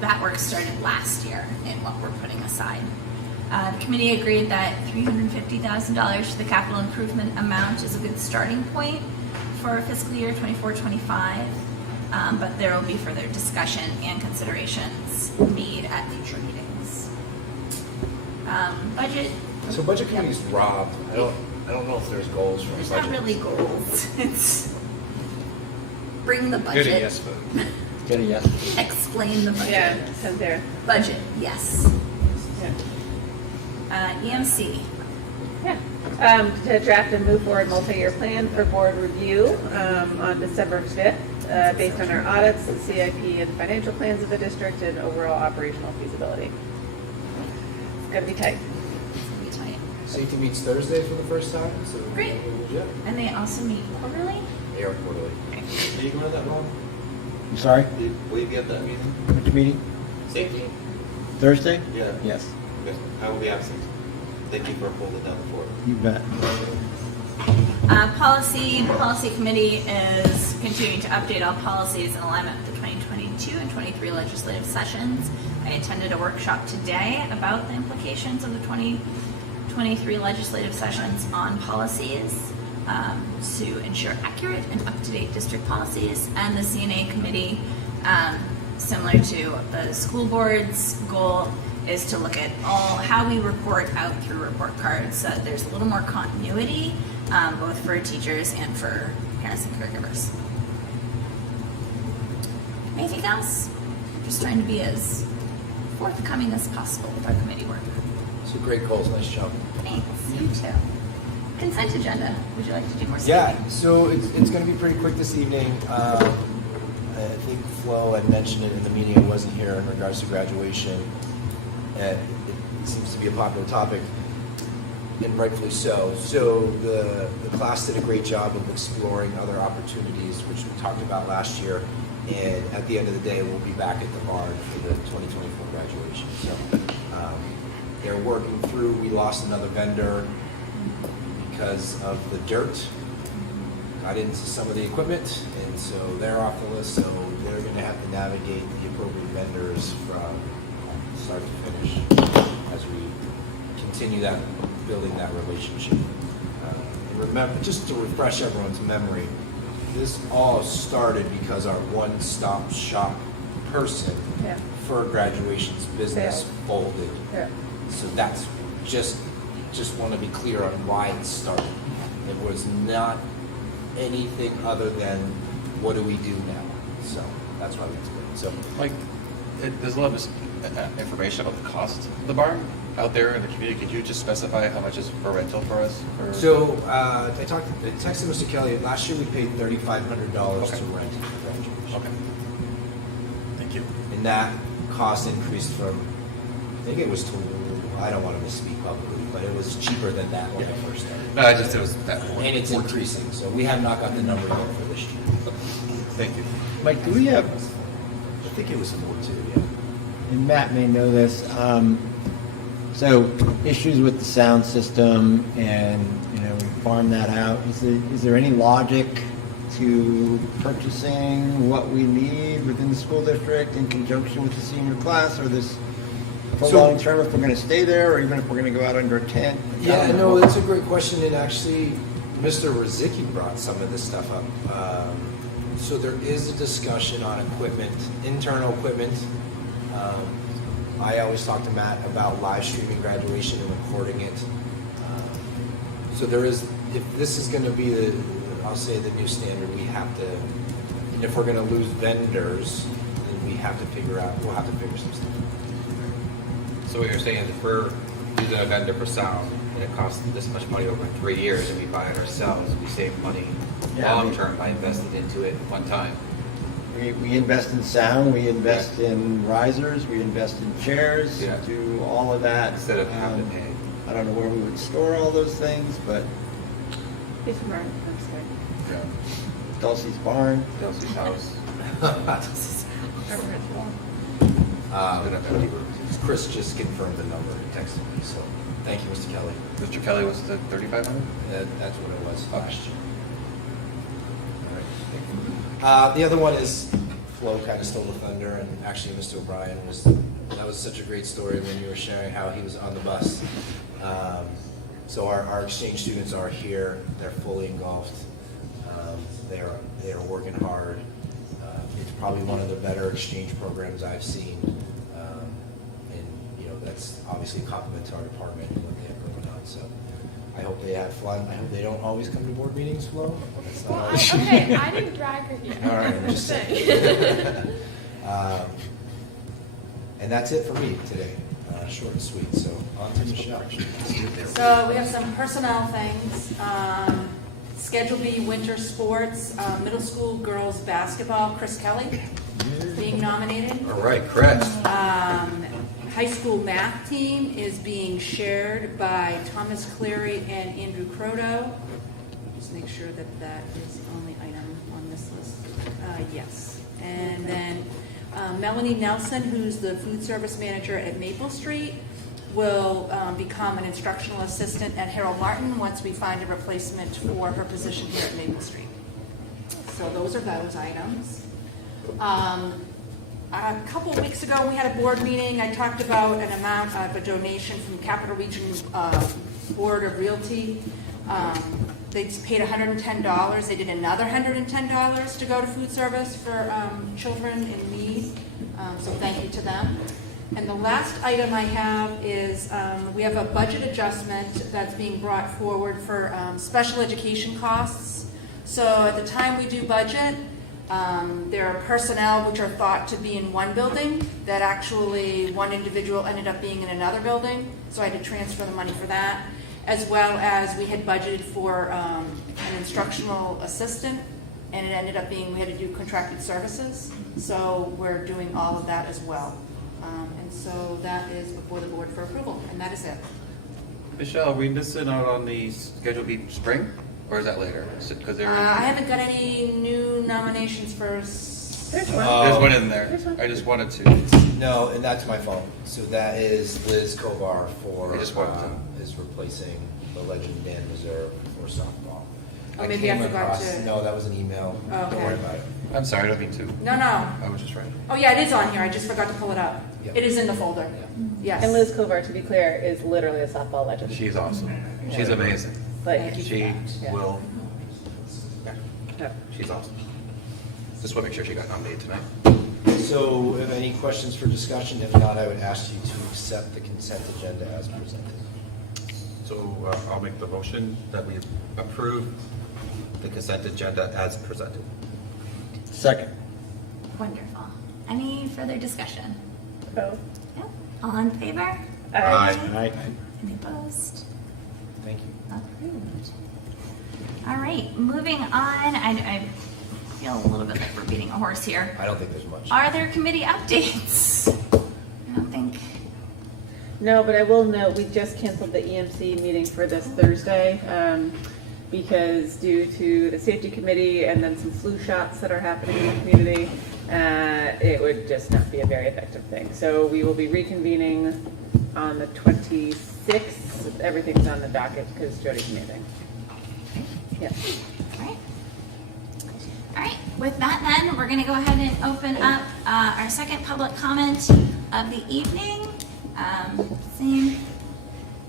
that work started last year in what we're putting aside. The committee agreed that $350,000 for the capital improvement amount is a good starting point for fiscal year 24-25, but there will be further discussion and considerations made at future meetings. Budget. So budget committee is Rob. I don't know if there's goals for There's budget. not really goals. It's bring the budget. Good, yes, but Get a yes. Explain the budget. Yeah, so there. Budget, yes. Yeah. EMC. Yeah. To draft and move forward multi-year plan for board review on December 5th, based on our audits, the CIP and financial plans of the district, and overall operational feasibility. It's gonna be tight. Safety meets Thursday for the first time. So Great. Yeah. And they also meet quarterly? They are quarterly. Are you going to that, Rob? I'm sorry? Will you be at that meeting? Which meeting? Safety? Thursday? Yeah. Yes. Okay. I will be absent. Thank you for holding it down before. You bet. Policy committee is continuing to update all policies in alignment with the 2022 and 23 legislative sessions. I attended a workshop today about the implications of the 2023 legislative sessions on policies to ensure accurate and up-to-date district policies. And the CNA committee, similar to the school board's goal, is to look at how we report out through report cards so that there's a little more continuity, both for teachers and for parents and caregivers. Anything else? Just trying to be as forthcoming as possible with our committee work. So great goals, nice job. Thanks, you too. Consent agenda, would you like to do more? Yeah, so it's going to be pretty quick this evening. I think Flo had mentioned it in the meeting, I wasn't here, in regards to graduation. And it seems to be a popular topic, and rightfully so. So the class did a great job of exploring other opportunities, which we talked about last year. And at the end of the day, we'll be back at the barn for the 2024 graduation. So they're working through, we lost another vendor because of the dirt. Got into some of the equipment, and so they're off the list, so they're going to have to navigate the appropriate vendors from start to finish as we continue that, building that relationship. And remember, just to refresh everyone's memory, this all started because our one-stop shop person for graduation's business folded. So that's just want to be clear on why it started. It was not anything other than what do we do now. So that's why we explained. So Like, there's a lot of information about the cost of the barn out there in the community. Could you just specify how much is for rental for us? So I texted Mr. Kelly. Last year we paid $3,500 to rent for graduation. Okay. Thank you. And that cost increased from, I think it was I don't want to misspeak publicly, but it was cheaper than that when it first started. No, it was that. And it's increasing, so we have not got the number yet for this year. Thank you. Mike, do we have, I think it was 4 too, yeah. and Matt may know this, so issues with the sound system and, we farm that out. Is there any logic to purchasing what we need within the school district in conjunction with the senior class, or this for long term, if we're going to stay there, or even if we're going to go out under a tent? Yeah, no, that's a great question, and actually, Mr. Rozicki brought some of this stuff up. So there is a discussion on equipment, internal equipment. I always talk to Matt about live streaming graduation and recording it. So there is, if this is going to be I'll say the new standard, we have to, and if we're going to lose vendors, then we'll have to figure some stuff out. So what you're saying is if we're using a vendor for sound and it costs this much money over 3 years and we buy it ourselves, we save money long term by investing into it one time. We invest in sound, we invest in risers, we invest in chairs, do all of that. Instead of having to pay. I don't know where we would store all those things, but Dulcie's barn. Dulcie's house. Chris just confirmed the number and texted me, so thank you, Mr. Kelly. Mr. Kelly, was it 3,500? That's what it was last year. All right. The other one is Flo kind of stole the thunder, and actually Mr. O'Brien that was such a great story when you were sharing how he was on the bus. So our exchange students are here, they're fully engulfed, they are working hard. It's probably one of the better exchange programs I've seen. That's obviously a compliment to our department and what they have going on. So I hope they have fun. I hope they don't always come to board meetings, Flo. Okay, I didn't drag her here. All right, I'm just saying. And that's it for me today. Short and sweet. So on to Michelle. So we have some personnel things. Schedule B winter sports, middle school girls basketball, Chris Kelly being nominated. All right, Chris. High school math team is being shared by Thomas Cleary and Andrew Croto. Just make sure that that is the only item on this list. Yes. And then Melanie Nelson, who's the food service manager at Maple Street, will become an instructional assistant at Harold Martin once we find a replacement for her position here at Maple Street. So those are those items. A couple weeks ago, we had a board meeting. I talked about an amount of a donation from Capital Region Board of Realty. They paid $110. They did another $110 to go to food service for children in need. So thank you to them. And the last item I have is we have a budget adjustment that's being brought forward for special education costs. So at the time we do budget, There are personnel which are thought to be in one building that actually one individual ended up being in another building, so I had to transfer the money for that, as well as we had budgeted for an instructional assistant, and it ended up being we had to do contracted services, so we're doing all of that as well. And so that is before the board for approval, and that is it. Michelle, are we missing out on the Schedule B spring, or is that later? Because I haven't got any new nominations for. There's one in there. I just wanted to. No, and that's my fault. So that is Liz Kovar for, I just wanted to. is replacing the legend Dan Reserve for softball. Oh, maybe I forgot to. No, that was an email. Oh, okay. Don't worry about it. I'm sorry, I don't mean to. No, no. I was just right. Oh, yeah, it is on here. I just forgot to pull it up. Yep. It is in the folder. Yes. And Liz Kovar, to be clear, is literally a softball legend. She's awesome. She's amazing. Like, She will. Yeah. She's awesome. Just want to make sure she got nominated tonight. So, if any questions for discussion, if not, I would ask you to accept the consent agenda as presented. So I'll make the motion that we approve the consent agenda as presented. Second. Wonderful. Any further discussion? Oh. No? All in favor? Aye. Any opposed? Thank you. Approved. All right, moving on. I feel a little bit like we're beating a horse here. I don't think there's much. Are there committee updates? I don't think. No, but I will note, we just canceled the EMC meeting for this Thursday because due to the safety committee and then some flu shots that are happening in the community, it would just not be a very effective thing. So we will be reconvening on the 26th. Everything's on the docket because Jody's amazing. Yeah. All right. All right. With that, then, we're going to go ahead and open up our second public comment of the evening.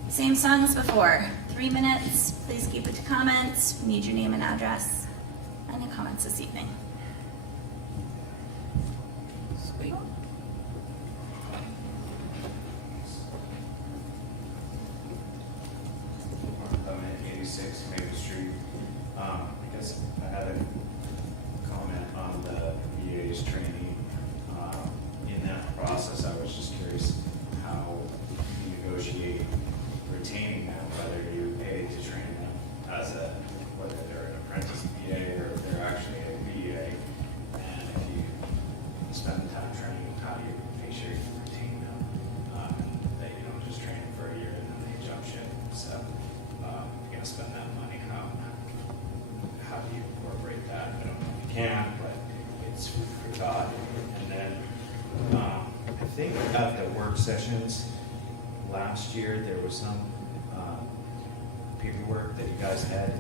Same song as before. 3 minutes. Please keep it to comments. We need your name and address. Any comments this evening? Sweet. I'm at 86 Maple Street. I guess I had a comment on the VA's training. In that process, I was just curious how you negotiate retaining them, whether you pay to train them whether they're an apprentice VA or if they're actually a VA. And if you spend the time training, how do you make sure you retain them? That you don't just train them for a year and then they jump ship. So you're gonna spend that money. How do you incorporate that? I don't know if you can, but it's food for thought. And then I think at the work sessions last year there was some paperwork that you guys had.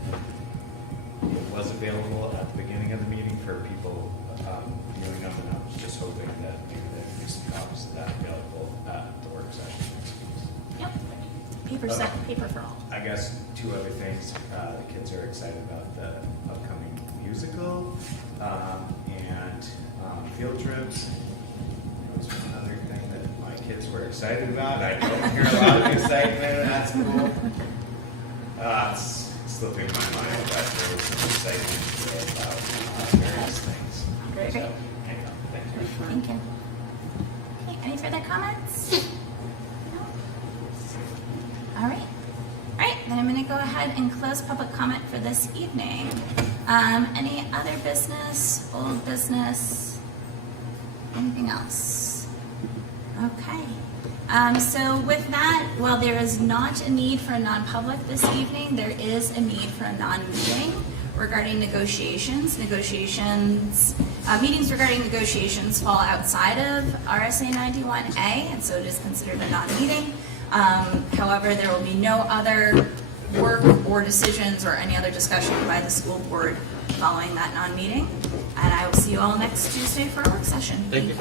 It was available at the beginning of the meeting for people viewing them, and I was just hoping that maybe there'd be some copies of that available at the work session. Yep. Paper for all. I guess two other things. The kids are excited about the upcoming musical and field trips. There was one other thing that my kids were excited about. I don't hear a lot of excitement in that school. It's slipping my mind, but there was some excitement today about various things. Great. So, anyhow, thank you. Thank you. Okay, any further comments? No? All right. All right, then I'm going to go ahead and close public comment for this evening. Any other business, old business, anything else? Okay. So with that, while there is not a need for a non-public this evening, there is a need for a non-meeting regarding negotiations. Meetings regarding negotiations fall outside of RSA 91A, and so it is considered a non-meeting. However, there will be no other work or decisions or any other discussion by the school board following that non-meeting. And I will see you all next Tuesday for a work session. Thank you.